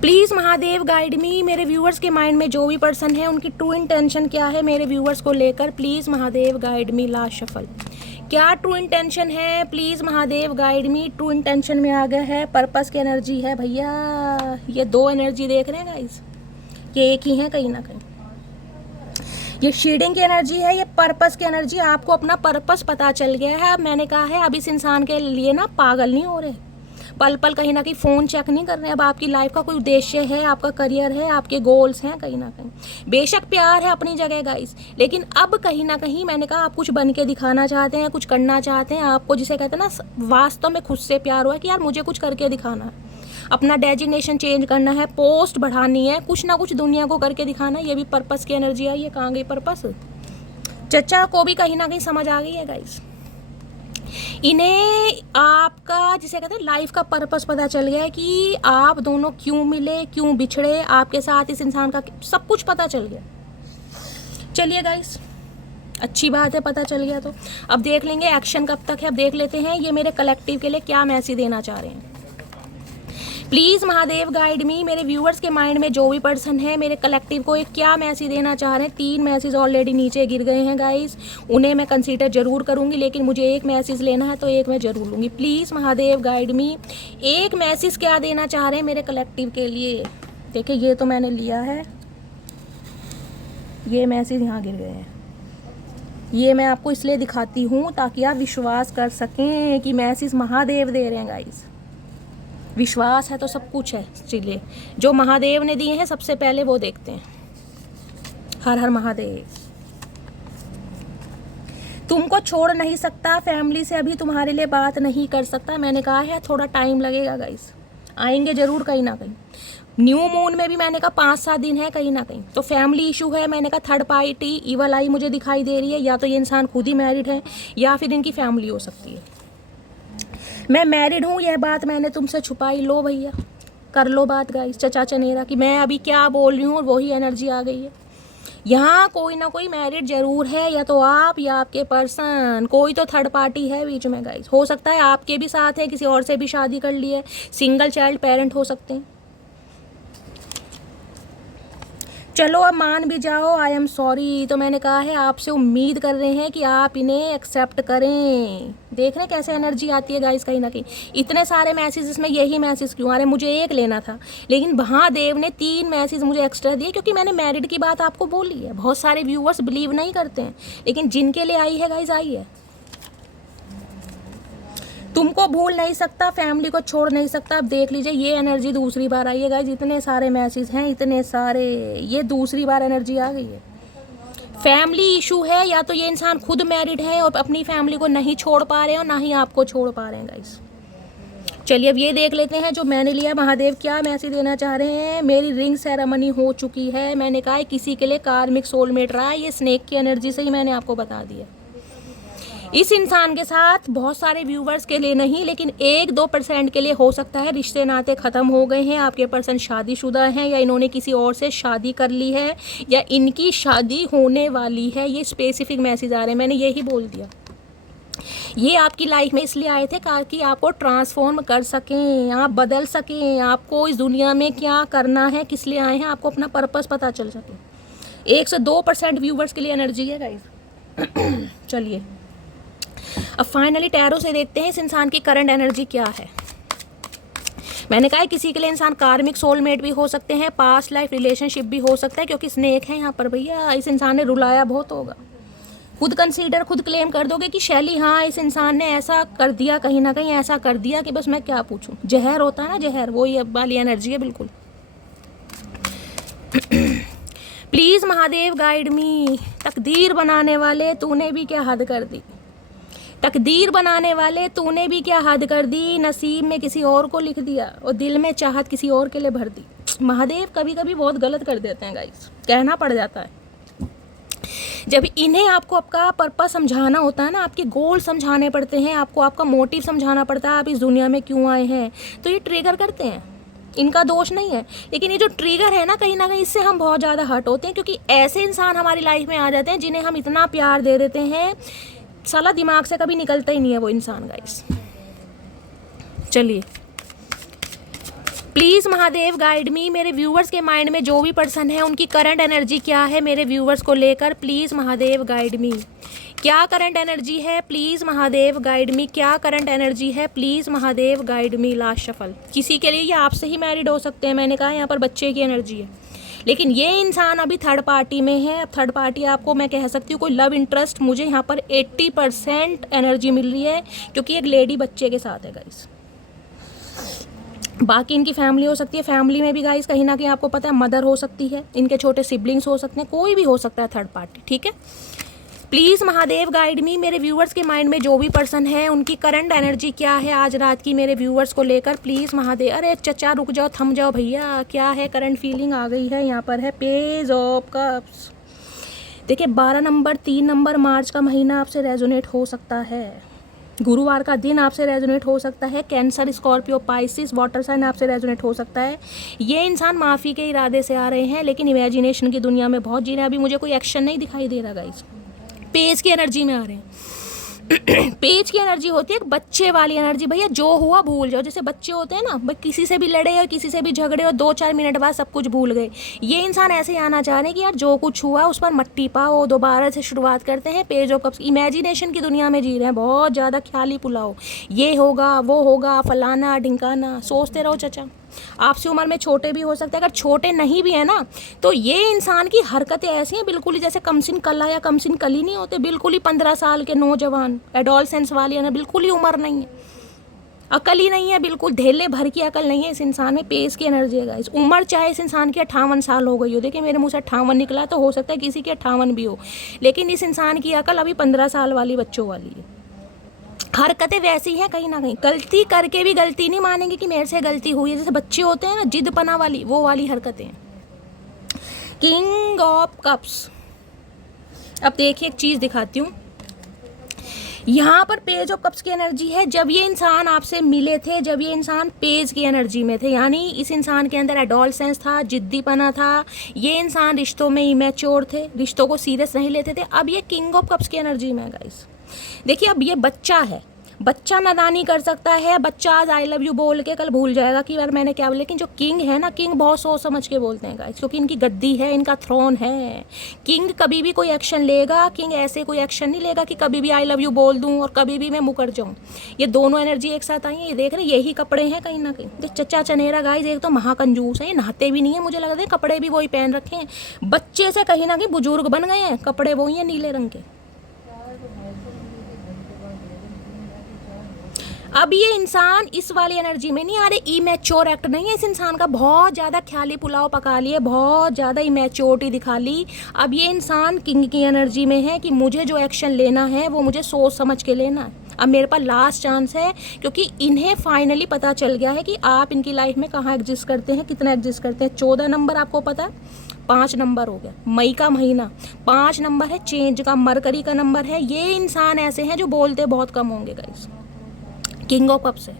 Please Mahadev guide me. मेरे व्यूअर्स के माइंड में जो भी पर्सन है उनकी ट्रू इंटेंशन क्या है मेरे व्यूअर्स को लेकर। Please Mahadev guide me. Last shuffle. क्या ट्रू इंटेंशन है, please Mahadev guide me. True intention में आ गया है पर्पस की एनर्जी है भैया। ये दो एनर्जी देख रहे हैं गाइस, ये एक ही है कहीं ना कहीं। ये शीडिंग की एनर्जी है, ये पर्पस की एनर्जी। आपको अपना पर्पस पता चल गया है। अब मैंने कहा है अब इस इंसान के लिए ना पागल नहीं हो रहे, पल पल कहीं ना कहीं फ़ोन चेक नहीं कर रहे हैं। अब आपकी लाइफ का कोई उद्देश्य है, आपका करियर है, आपके गोल्स हैं कहीं ना कहीं। बेशक प्यार है अपनी जगह गाइस, लेकिन अब कहीं ना कहीं मैंने कहा आप कुछ बन के दिखाना चाहते हैं, कुछ करना चाहते हैं। आपको जिसे कहते हैं ना वास्तव में खुद से प्यार हुआ कि यार मुझे कुछ करके दिखाना है, अपना डेजिग्नेशन चेंज करना है, पोस्ट बढ़ानी है, कुछ ना कुछ दुनिया को करके दिखाना है। ये भी पर्पस की एनर्जी आई है। कहाँ गई पर्पस? चचा को भी कहीं ना कहीं समझ आ गई है गाइस। इन्हें आपका जिसे कहते हैं लाइफ का पर्पस पता चल गया है कि आप दोनों क्यों मिले, क्यों बिछड़े, आपके साथ इस इंसान का सब कुछ पता चल गया। चलिए गाइस, अच्छी बात है, पता चल गया तो अब देख लेंगे एक्शन कब तक है। अब देख लेते हैं ये मेरे कलेक्टिव के लिए क्या मैसेज देना चाह रहे हैं। प्लीज़ महादेव गाइड मी, मेरे व्यूअर्स के माइंड में जो भी पर्सन है मेरे कलेक्टिव को एक क्या मैसेज देना चाह रहे हैं। 3 मैसेज ऑलरेडी नीचे गिर गए हैं गाइस, उन्हें मैं कंसीडर जरूर करूंगी, लेकिन मुझे एक मैसेज लेना है तो एक मैं जरूर लूँगी। प्लीज़ महादेव गाइड मी, एक मैसेज क्या देना चाह रहे हैं मेरे कलेक्टिव के लिए। देखिए ये तो मैंने लिया है, ये मैसेज यहाँ गिर गए हैं। ये मैं आपको इसलिए दिखाती हूँ ताकि आप विश्वास कर सकें कि मैसेज महादेव दे रहे हैं गाइस। विश्वास है तो सब कुछ है, चलिए जो महादेव ने दिए हैं सबसे पहले वो देखते हैं। हर हर महादेव। तुमको छोड़ नहीं सकता, फैमिली से अभी तुम्हारे लिए बात नहीं कर सकता। मैंने कहा है थोड़ा टाइम लगेगा गाइस, आएंगे जरूर कहीं ना कहीं। न्यू मून में भी मैंने कहा 5-7 दिन है कहीं ना कहीं। तो फैमिली इशू है, मैंने कहा थर्ड पार्टी इवल आई मुझे दिखाई दे रही है, या तो ये इंसान खुद ही मैरिड है या फिर इनकी फैमिली हो सकती है। मैं मैरिड हूँ, यह बात मैंने तुमसे छुपाई। लो भैया कर लो बात गाइस, चचा चनेरा कि मैं अभी क्या बोल रही हूँ, और वही एनर्जी आ गई है। यहाँ कोई ना कोई मैरिड जरूर है, या तो आप या आपके पर्सन, कोई तो थर्ड पार्टी है बीच में गाइस। हो सकता है आपके भी साथ है, किसी और से भी शादी कर ली है, सिंगल चाइल्ड पेरेंट हो सकते हैं। चलो अब मान भी जाओ, आई एम सॉरी। तो मैंने कहा है आपसे उम्मीद कर रहे हैं कि आप इन्हें एक्सेप्ट करें। देख रहे हैं कैसे एनर्जी आती है गाइस, कहीं ना कहीं। इतने सारे मैसेज इसमें, यही मैसेज क्यों आ रहे? मुझे एक लेना था, लेकिन महादेव ने 3 मैसेज मुझे एक्स्ट्रा दिए, क्योंकि मैंने मैरिड की बात आपको बोली है। बहुत सारे व्यूअर्स बिलीव नहीं करते हैं, लेकिन जिनके लिए आई है गाइस, आई है। तुमको भूल नहीं सकता, फैमिली को छोड़ नहीं सकता। अब देख लीजिए ये एनर्जी दूसरी बार आई है गाइस। इतने सारे मैसेज हैं, इतने सारे, ये दूसरी बार एनर्जी आ गई है। फैमिली इशू है, या तो ये इंसान खुद मैरिड है और अपनी फैमिली को नहीं छोड़ पा रहे हैं, और ना ही आपको छोड़ पा रहे हैं गाइस। चलिए अब ये देख लेते हैं जो मैंने लिया, महादेव क्या मैसेज देना चाह रहे हैं। मेरी रिंग सेरेमनी हो चुकी है, मैंने कहा है किसी के लिए कार्मिक सोलमेट रहा है। ये स्नेक की एनर्जी से ही मैंने आपको बता दिया। इस इंसान के साथ बहुत सारे व्यूवर्स के लिए नहीं, लेकिन 1-2% के लिए हो सकता है रिश्ते नाते ख़त्म हो गए हैं। आपके पर्सन शादीशुदा हैं, या इन्होंने किसी और से शादी कर ली है, या इनकी शादी होने वाली है। ये स्पेसिफिक मैसेज आ रहे हैं, मैंने यही बोल दिया। ये आपकी लाइफ में इसलिए आए थे ताकि आपको ट्रांसफॉर्म कर सकें, आप बदल सकें, आपको इस दुनिया में क्या करना है, किस लिए आए हैं, आपको अपना पर्पस पता चल सके। 1 से 2% व्यूवर्स के लिए एनर्जी है गाइस। चलिए अब फाइनली टैरो से देखते हैं इस इंसान की करंट एनर्जी क्या है। मैंने कहा है किसी के लिए इंसान कार्मिक सोलमेट भी हो सकते हैं, पास्ट लाइफ रिलेशनशिप भी हो सकता है, क्योंकि स्नेक है यहाँ पर भैया। इस इंसान ने रुलाया बहुत होगा। खुद कंसीडर, खुद क्लेम कर दोगे कि शैली हाँ इस इंसान ने ऐसा कर दिया, कहीं ना कहीं ऐसा कर दिया कि बस मैं क्या पूछूं। जहर होता है ना, जहर, वही वाली एनर्जी है बिल्कुल। Please Mahadev guide me. तकदीर बनाने वाले तूने भी क्या हद कर दी, तकदीर बनाने वाले तूने भी क्या हद कर दी। नसीब में किसी और को लिख दिया और दिल में चाहत किसी और के लिए भर दी। महादेव कभी कभी बहुत गलत कर देते हैं गाइस, कहना पड़ जाता है। जब इन्हें आपको आपका पर्पस समझाना होता है ना, आपके गोल समझाने पड़ते हैं, आपको आपका मोटिव समझाना पड़ता है, आप इस दुनिया में क्यों आए हैं, तो ये ट्रिगर करते हैं। इनका दोष नहीं है, लेकिन ये जो ट्रिगर है ना कहीं इससे हम बहुत ज़्यादा हर्ट होते हैं, क्योंकि ऐसे इंसान हमारी लाइफ में आ जाते हैं जिन्हें हम इतना प्यार दे देते हैं, साला दिमाग से कभी निकलता ही नहीं है वो इंसान गाइस। चलिए प्लीज़ महादेव गाइड मी। मेरे व्यूवर्स के माइंड में जो भी पर्सन है उनकी करंट एनर्जी क्या है मेरे व्यूवर्स को लेकर, प्लीज़ महादेव गाइड मी। क्या करंट एनर्जी है, प्लीज़ महादेव गाइड मी। क्या करंट एनर्जी है, please Mahadev guide me. Last shuffle. किसी के लिए ये आपसे ही मैरिड हो सकते हैं, मैंने कहा यहाँ पर बच्चे की एनर्जी है, लेकिन ये इंसान अभी थर्ड पार्टी में है। अब थर्ड पार्टी आपको मैं कह सकती हूँ कोई लव इंटरेस्ट। मुझे यहाँ पर 80% एनर्जी मिल रही है, क्योंकि एक लेडी बच्चे के साथ है गाइस। बाकी इनकी फैमिली हो सकती है, फैमिली में भी गाइस कहीं ना कहीं आपको पता है मदर हो सकती है, इनके छोटे सिबलिंग्स हो सकते हैं, कोई भी हो सकता है थर्ड पार्टी, ठीक है। Please Mahadev guide me. मेरे व्यूवर्स के माइंड में जो भी पर्सन है उनकी करंट एनर्जी क्या है आज रात की मेरे व्यूवर्स को लेकर, प्लीज़ महादेव। अरे चचा रुक जाओ, थम जाओ भैया, क्या है करंट फीलिंग आ गई है यहाँ पर है पेज ऑफ कप्स। देखिए 12 नंबर 3 नंबर मार्च का महीना आपसे रेजोनेट हो सकता है, गुरुवार का दिन आपसे रेजोनेट हो सकता है, cancer scorpio pisces water sign आपसे रेजोनेट हो सकता है। ये इंसान माफ़ी के इरादे से आ रहे हैं, लेकिन इमेजिनेशन की दुनिया में बहुत जी रहे हैं। अभी मुझे कोई एक्शन नहीं दिखाई दे रहा गाइस, पेज की एनर्जी में आ रहे हैं। पेज की एनर्जी होती है एक बच्चे वाली एनर्जी, भैया जो हुआ भूल जाओ। जैसे बच्चे होते हैं ना, भाई किसी से भी लड़े और किसी से भी झगड़े और 2-4 मिनट बाद सब कुछ भूल गए। ये इंसान ऐसे ही आना चाह रहे हैं कि यार जो कुछ हुआ उस पर मट्टी पाओ, दोबारा से शुरुआत करते हैं। पेज ऑफ कप्स इमेजिनेशन की दुनिया में जी रहे हैं, बहुत ज़्यादा ख्याली पुलाव, ये होगा वो होगा, फलाना ढिंकाना, सोचते रहो चचा। आपसे उम्र में छोटे भी हो सकते हैं, अगर छोटे नहीं भी है ना तो ये इंसान की हरकतें ऐसी हैं बिल्कुल ही जैसे कमसिन कला या कमसिन कली नहीं होते, बिल्कुल ही 15 साल के नौजवान एडोलसेंस वाली है ना, बिल्कुल ही उम्र नहीं है, अकल ही नहीं है, बिल्कुल ढेले भर की अकल नहीं है इस इंसान में। पेस की एनर्जी है गाइस। उम्र चाहे इस इंसान की 58 साल हो गई हो, देखिए मेरे मुंह से 58 निकला, तो हो सकता है किसी की 58 भी हो, लेकिन इस इंसान की अकल अभी 15 साल वाली बच्चों वाली है। हरकतें वैसी हैं, कहीं ना कहीं गलती करके भी गलती नहीं मानेंगे कि मेरे से गलती हुई है, जैसे बच्चे होते हैं ना जिदपना वाली, वो वाली हरकतें। King of cups. अब देखिए एक चीज़ दिखाती हूँ, यहाँ पर पेज ऑफ कप्स की एनर्जी है। जब ये इंसान आपसे मिले थे, जब ये इंसान पेज की एनर्जी में थे, यानी इस इंसान के अंदर एडोलसेंस था, जिद्दीपना था, ये इंसान रिश्तों में इमैच्योर थे, रिश्तों को सीरियस नहीं लेते थे। अब ये किंग ऑफ कप्स की एनर्जी में है गाइस। देखिए अब ये बच्चा है, बच्चा नादानी कर सकता है, बच्चा आज आई लव यू बोल के कल भूल जाएगा कि यार मैंने क्या बोला, लेकिन जो किंग है ना, किंग बहुत सोच समझ के बोलते हैं गाइस, क्योंकि इनकी गद्दी है, इनका थ्रोन है। किंग कभी भी कोई एक्शन लेगा, किंग ऐसे कोई एक्शन नहीं लेगा कि कभी भी आई लव यू बोल दूं और कभी भी मैं मुकर जाऊं। ये दोनों एनर्जी एक साथ आई है। ये देख रहे यही कपड़े हैं कहीं ना कहीं, देख चचा चनेरा गाइस, एक तो महाकंजूस है, नहाते भी नहीं है, मुझे लग रहा है कपड़े भी वही पहन रखे हैं, बच्चे से कहीं ना कहीं बुजुर्ग बन गए हैं, कपड़े वही हैं नीले रंग के। अब ये इंसान इस वाली एनर्जी में नहीं आ रहे, इमेच्योर एक्ट नहीं है इस इंसान का, बहुत ज़्यादा ख्याली पुलाव पका लिए, बहुत ज़्यादा इमेच्योरिटी दिखा ली। अब ये इंसान किंग की एनर्जी में है कि मुझे जो एक्शन लेना है वो मुझे सोच समझ के लेना है। अब मेरे पास लास्ट चांस है, क्योंकि इन्हें फाइनली पता चल गया है कि आप इनकी लाइफ में कहाँ एग्जिस्ट करते हैं, कितना एग्जिस्ट करते हैं। 14 नंबर आपको पता है, 5 नंबर हो गया, मई का महीना 5 नंबर है, चेंज का मरकरी का नंबर है। ये इंसान ऐसे हैं जो बोलते बहुत कम होंगे गाइस, किंग ऑफ कप्स है।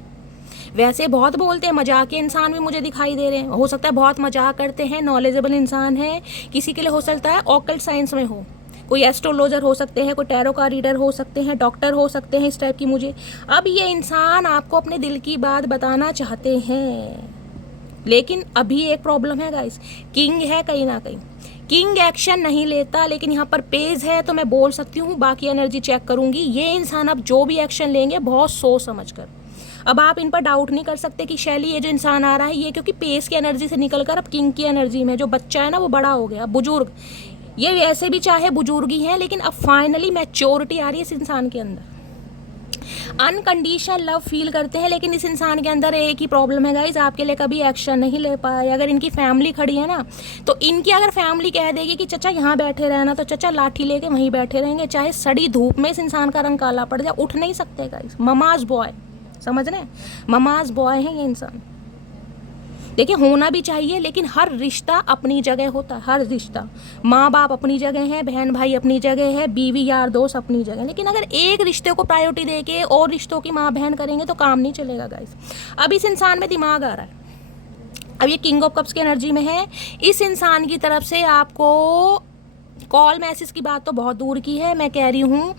वैसे बहुत बोलते हैं, मजाक के इंसान भी मुझे दिखाई दे रहे हैं, हो सकता है बहुत मजाक करते हैं, नॉलेजेबल इंसान है, किसी के लिए हो सकता है ऑकल्ट साइंस में हो, कोई एस्ट्रोलॉजर हो सकते हैं, कोई टैरो का रीडर हो सकते हैं, डॉक्टर हो सकते हैं, इस टाइप की मुझे। अब ये इंसान आपको अपने दिल की बात बताना चाहते हैं, लेकिन अभी एक प्रॉब्लम है गाइस, किंग है कहीं ना कहीं, किंग एक्शन नहीं लेता, लेकिन यहाँ पर पेज है तो मैं बोल सकती हूँ, बाकी एनर्जी चेक करूँगी। ये इंसान अब जो भी एक्शन लेंगे बहुत सोच समझ कर। अब आप इन पर डाउट नहीं कर सकते कि शैली ये जो इंसान आ रहा है ये, क्योंकि पेज की एनर्जी से निकलकर अब किंग की एनर्जी में, जो बच्चा है ना वो बड़ा हो गया, बुजुर्ग, ये वैसे भी चाहे बुजुर्गी हैं, लेकिन अब फाइनली मैच्योरिटी आ रही है इस इंसान के अंदर, अनकंडीशनल लव फील करते हैं। लेकिन इस इंसान के अंदर एक ही प्रॉब्लम है गाइज, आपके लिए कभी एक्शन नहीं ले पाए। अगर इनकी फैमिली खड़ी है ना, तो इनकी अगर फैमिली कह देगी कि चचा यहाँ बैठे रहना, तो चचा लाठी लेके वहीं बैठे रहेंगे, चाहे सड़ी धूप में इस इंसान का रंग काला पड़ जाए, उठ नहीं सकते गाइज। ममाज बॉय, समझ रहे हैं, ममाज बॉय है ये इंसान। देखिए होना भी चाहिए, लेकिन हर रिश्ता अपनी जगह होता है, हर रिश्ता, माँ बाप अपनी जगह है, बहन भाई अपनी जगह है, बीवी यार दोस्त अपनी जगह, लेकिन अगर एक रिश्ते को प्रायोरिटी देके और रिश्तों की माँ बहन करेंगे तो काम नहीं चलेगा गाइस। अब इस इंसान में दिमाग आ रहा है, अब ये किंग ऑफ कप्स की एनर्जी में है, इस इंसान की तरफ से आपको कॉल मैसेज की बात तो बहुत दूर की है, मैं कह रही हूँ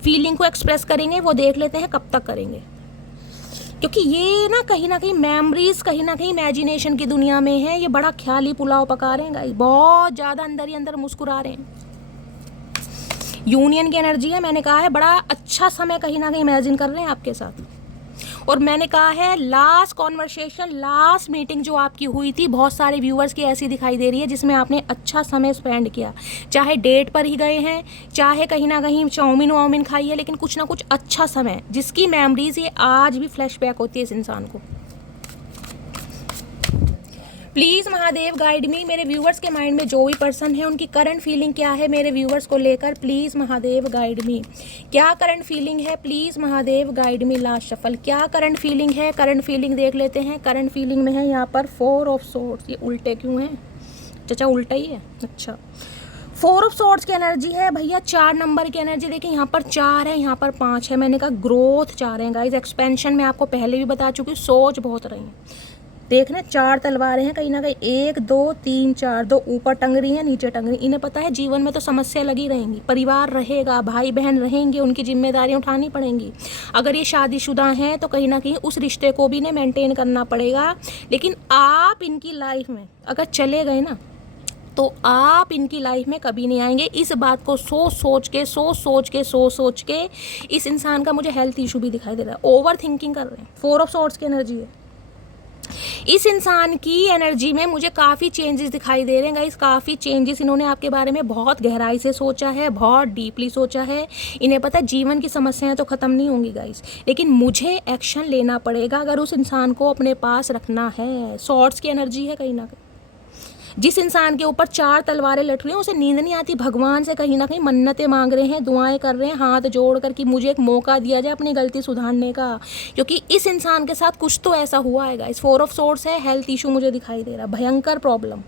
फीलिंग को एक्सप्रेस करेंगे, वो देख लेते हैं कब तक करेंगे, क्योंकि ये ना कहीं मेमोरीज, कहीं ना कहीं इमेजिनेशन की दुनिया में है। ये बड़ा ख्याली पुलाव पका रहे हैं गाइस, बहुत ज़्यादा अंदर ही अंदर मुस्कुरा रहे हैं। यूनियन की एनर्जी है, मैंने कहा है बड़ा अच्छा समय कहीं ना कहीं इमेजिन कर रहे हैं आपके साथ। और मैंने कहा है लास्ट कॉन्वर्सेशन, लास्ट मीटिंग जो आपकी हुई थी, बहुत सारे व्यूअर्स की ऐसी दिखाई दे रही है जिसमें आपने अच्छा समय स्पेंड किया, चाहे डेट पर ही गए हैं, चाहे कहीं ना कहीं चाउमीन वाउमीन खाई है, लेकिन कुछ ना कुछ अच्छा समय, जिसकी मेमोरीज ये आज भी फ्लैशबैक होती है इस इंसान को। प्लीज़ महादेव गाइड मी, मेरे व्यूवर्स के माइंड में जो भी पर्सन है उनकी करंट फीलिंग क्या है मेरे व्यूवर्स को लेकर, प्लीज़ महादेव गाइड मी। क्या करंट फीलिंग है, please Mahadev guide me. Last shuffle, क्या करंट फीलिंग है, करंट फीलिंग देख लेते हैं। करंट फीलिंग में है यहाँ पर 4 ऑफ सोर्ड्स, ये उल्टे क्यों हैं चचा, उल्टा ही है, अच्छा। 4 ऑफ सोर्ड्स की एनर्जी है भैया, 4 नंबर की एनर्जी। देखिए यहाँ पर 4 है, यहाँ पर 5 है, मैंने कहा ग्रोथ चाह रहे हैं गाइज, एक्सपेंशन में आपको पहले भी बता चुकी हूँ, सोच बहुत रही है। देखना 4 तलवारें हैं कहीं ना कहीं, 1 2 3 4, 2 ऊपर टंग रही हैं, नीचे टंग रही। इन्हें पता है जीवन में तो समस्या लगी रहेंगी, परिवार रहेगा, भाई बहन रहेंगे, उनकी जिम्मेदारियां उठानी पड़ेंगी। अगर ये शादीशुदा हैं तो कहीं ना कहीं उस रिश्ते को भी इन्हें मेंटेन करना पड़ेगा। लेकिन आप इनकी लाइफ में अगर चले गए ना तो आप इनकी लाइफ में कभी नहीं आएंगे। इस बात को सोच सोच के इस इंसान का मुझे हेल्थ इशू भी दिखाई दे रहा है, ओवर थिंकिंग कर रहे हैं। 4 ऑफ सॉर्ड्स की एनर्जी है इस इंसान की एनर्जी में, मुझे काफ़ी चेंजेस दिखाई दे रहे हैं गाइस, काफ़ी चेंजेस। इन्होंने आपके बारे में बहुत गहराई से सोचा है, बहुत डीपली सोचा है। इन्हें पता है जीवन की समस्याएं तो ख़त्म नहीं होंगी गाइस, लेकिन मुझे एक्शन लेना पड़ेगा अगर उस इंसान को अपने पास रखना है। सॉर्ड्स की एनर्जी है कहीं ना कहीं। जिस इंसान के ऊपर 4 तलवारें लट रही हैं उसे नींद नहीं आती, भगवान से कहीं ना कहीं मन्नतें मांग रहे हैं, दुआएं कर रहे हैं हाथ जोड़ कर कि मुझे एक मौका दिया जाए अपनी गलती सुधारने का, क्योंकि इस इंसान के साथ कुछ तो ऐसा हुआ है गाइस। 4 ऑफ सोर्ड्स है, हेल्थ इशू मुझे दिखाई दे रहा, भयंकर प्रॉब्लम।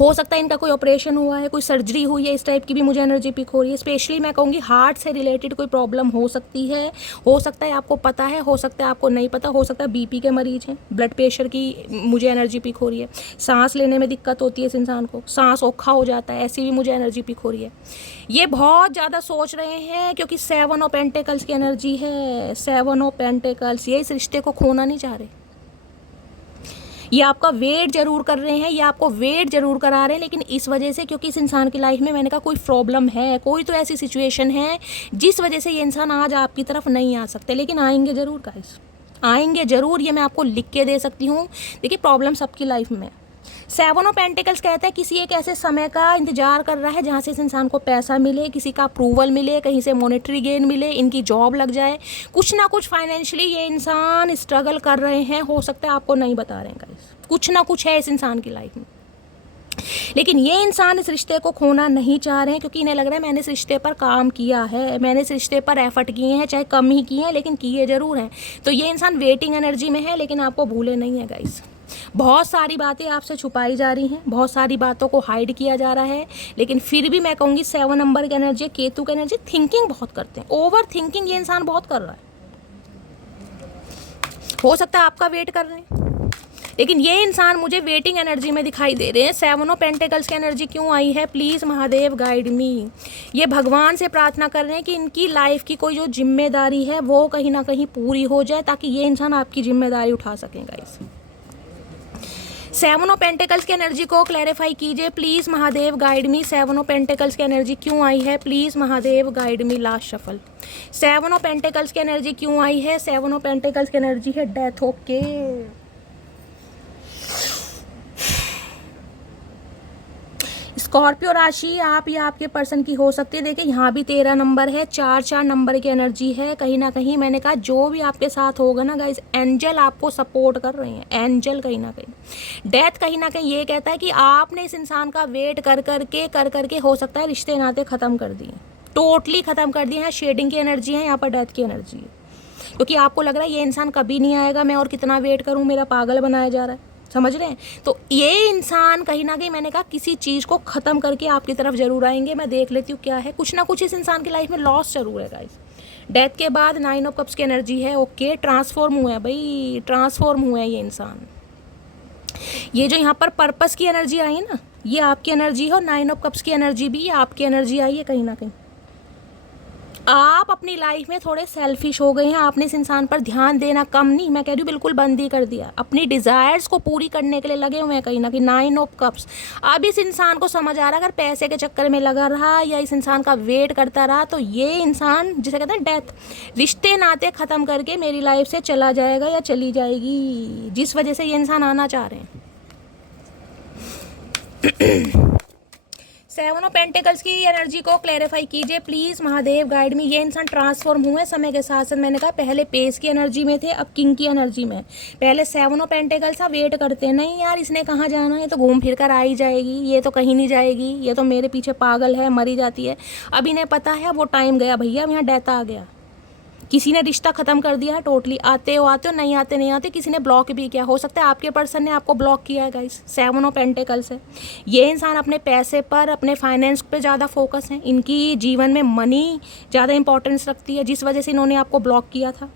हो सकता है इनका कोई ऑपरेशन हुआ है, कोई सर्जरी हुई है, इस टाइप की भी मुझे एनर्जी पिक हो रही है। स्पेशली मैं कहूँगी हार्ट से रिलेटेड कोई प्रॉब्लम हो सकती है। हो सकता है आपको पता है, हो सकता है आपको नहीं पता, हो सकता है बीपी के मरीज हैं, ब्लड प्रेशर की मुझे एनर्जी पिक हो रही है। सांस लेने में दिक्कत होती है इस इंसान को, सांस औखा हो जाता है, ऐसी भी मुझे एनर्जी पिक हो रही है। ये बहुत ज़्यादा सोच रहे हैं क्योंकि 7 ऑफ पेंटिकल्स की एनर्जी है। 7 ऑफ पेंटिकल्स, ये इस रिश्ते को खोना नहीं चाह रहे। ये आपका वेट जरूर कर रहे हैं, ये आपको वेट जरूर करा रहे हैं, लेकिन इस वजह से क्योंकि इस इंसान की लाइफ में मैंने कहा कोई प्रॉब्लम है, कोई तो ऐसी सिचुएशन है जिस वजह से ये इंसान आज आपकी तरफ नहीं आ सकते, लेकिन आएंगे ज़रूर गाइस, आएंगे ज़रूर। ये मैं आपको लिख के दे सकती हूँ। देखिए प्रॉब्लम सबकी लाइफ में। 7 ऑफ पेंटिकल्स कहता है किसी एक ऐसे समय का इंतजार कर रहा है जहाँ से इस इंसान को पैसा मिले, किसी का अप्रूवल मिले, कहीं से मॉनेटरी गेन मिले, इनकी जॉब लग जाए, कुछ ना कुछ फाइनेंशियली ये इंसान स्ट्रगल कर रहे हैं। हो सकता है आपको नहीं बता रहे हैं गाइस, कुछ ना कुछ है इस इंसान की लाइफ में, लेकिन ये इंसान इस रिश्ते को खोना नहीं चाह रहे हैं क्योंकि इन्हें लग रहा है मैंने इस रिश्ते पर काम किया है, मैंने इस रिश्ते पर एफर्ट किए हैं, चाहे कम ही किए हैं लेकिन किए ज़रूर हैं। तो ये इंसान वेटिंग एनर्जी में है, लेकिन आपको भूले नहीं है गाइस। बहुत सारी बातें आपसे छुपाई जा रही हैं, बहुत सारी बातों को हाइड किया जा रहा है, लेकिन फिर भी मैं कहूँगी 7 नंबर की एनर्जी, केतु की एनर्जी, थिंकिंग बहुत करते हैं, ओवर थिंकिंग ये इंसान बहुत कर रहा है। हो सकता है आपका वेट कर रहे हैं, लेकिन ये इंसान मुझे वेटिंग एनर्जी में दिखाई दे रहे हैं। 7 ऑफ पेंटिकल्स की एनर्जी क्यों आई है? Please Mahadev guide me. ये भगवान से प्रार्थना कर रहे हैं कि इनकी लाइफ की कोई जो जिम्मेदारी है वो कहीं ना कहीं पूरी हो जाए ताकि ये इंसान आपकी जिम्मेदारी उठा सकें गाइस। 7 ऑफ पेंटिकल्स की एनर्जी को क्लैरिफाई कीजिए please Mahadev guide me. 7 of pentacles की एनर्जी क्यों आई है? Please Mahadev guide me. Last shuffle. 7 of pentacles की एनर्जी क्यों आई है? 7 ऑफ पेंटिकल्स की एनर्जी है डेथ। ओके, स्कॉर्पियो राशि आप या आपके पर्सन की हो सकती है। देखिए यहाँ भी 13 नंबर है, 4 नंबर की एनर्जी है। कहीं ना कहीं मैंने कहा जो भी आपके साथ होगा ना गाइस, एंजल आपको सपोर्ट कर रहे हैं, एंजल कहीं ना कहीं। डेथ कहीं ना कहीं ये कहता है कि आपने इस इंसान का वेट कर करके हो सकता है रिश्ते नाते ख़त्म कर दिए, टोटली ख़त्म कर दिए हैं। शेडिंग की एनर्जी है यहाँ पर, डेथ की एनर्जी है, क्योंकि आपको लग रहा है ये इंसान कभी नहीं आएगा, मैं और कितना वेट करूँ, मेरा पागल बनाया जा रहा है, समझ रहे हैं। तो ये इंसान कहीं ना कहीं मैंने कहा किसी चीज़ को ख़त्म करके आपकी तरफ ज़रूर आएंगे। मैं देख लेती हूँ क्या है, कुछ ना कुछ इस इंसान की लाइफ में लॉस जरूर है गाइस। डेथ के बाद 9 ऑफ कप्स की एनर्जी है। ओके, ट्रांसफॉर्म हुआ है भाई, ट्रांसफॉर्म हुआ है ये इंसान। ये जो यहाँ पर पर्पस की एनर्जी आई है ना, ये आपकी एनर्जी है, और 9 ऑफ कप्स की एनर्जी भी आपकी एनर्जी आई है। कहीं ना कहीं आप अपनी लाइफ में थोड़े सेल्फिश हो गए हैं, आपने इस इंसान पर ध्यान देना कम नहीं, मैं कह रही हूँ बिल्कुल बंद ही कर दिया, अपनी डिज़ायर्स को पूरी करने के लिए लगे हुए हैं कहीं ना कहीं। 9 ऑफ कप्स। अब इस इंसान को समझ आ रहा है अगर पैसे के चक्कर में लगा रहा या इस इंसान का वेट करता रहा तो ये इंसान, जिसे कहते हैं डेथ, रिश्ते नाते ख़त्म करके मेरी लाइफ से चला जाएगा या चली जाएगी, जिस वजह से ये इंसान आना चाह रहे हैं। 7 ऑफ पेंटिकल्स की एनर्जी को क्लैरिफाई कीजिए प्लीज़ महादेव गाइड में। ये इंसान ट्रांसफॉर्म हुए समय के साथ साथ, मैंने कहा पहले पेस की एनर्जी में थे, अब किंग की एनर्जी में। पहले 7 ऑफ पेंटिकल्स आप वेट करते नहीं यार इसने कहाँ जाना है, तो घूम फिर कर आ ही जाएगी, ये तो कहीं नहीं जाएगी, ये तो मेरे पीछे पागल है, मरी जाती है। अब इन्हें पता है वो टाइम गया भैया, अब यहाँ डेथ आ गया, किसी ने रिश्ता ख़त्म कर दिया है टोटली। आते हो, नहीं आते, किसी ने ब्लॉक भी किया, हो सकता है आपके पर्सन ने आपको ब्लॉक किया है गाइस। 7 ऑफ पेंटिकल्स है। ये इंसान अपने पैसे पर, अपने फाइनेंस पे ज़्यादा फोकस है, इनकी जीवन में मनी ज़्यादा इंपॉर्टेंस रखती है, जिस वजह से इन्होंने आपको ब्लॉक किया था।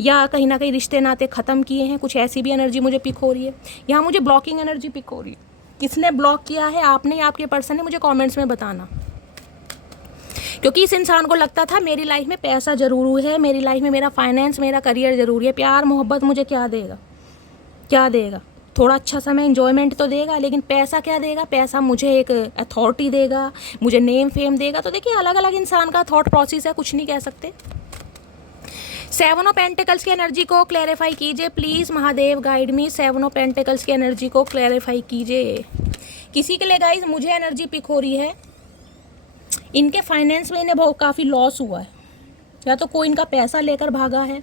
या कहीं ना कहीं रिश्ते नाते ख़त्म किए हैं, कुछ ऐसी भी एनर्जी मुझे पिक हो रही है। यहाँ मुझे ब्लॉकिंग एनर्जी पिक हो रही है। किसने ब्लॉक किया है, आपने या आपके पर्सन ने, मुझे कमेंट्स में बताना। क्योंकि इस इंसान को लगता था मेरी लाइफ में पैसा ज़रूरी है, मेरी लाइफ में मेरा फाइनेंस, मेरा करियर ज़रूरी है, प्यार मोहब्बत मुझे क्या देगा, क्या देगा, थोड़ा अच्छा समय एंजॉयमेंट तो देगा, लेकिन पैसा क्या देगा, पैसा मुझे एक अथॉरिटी देगा, मुझे नेम फेम देगा। तो देखिए अलग अलग इंसान का थॉट प्रोसेस है, कुछ नहीं कह सकते। 7 ऑफ पेंटिकल्स की एनर्जी को क्लैरिफाई कीजिए please, Mahadev guide me. 7 of pentacles की एनर्जी को क्लैरिफाई कीजिए। किसी के लिए गाइज मुझे एनर्जी पिक हो रही है, इनके फाइनेंस में इन्हें बहुत काफ़ी लॉस हुआ है, या तो कोई इनका पैसा लेकर भागा है,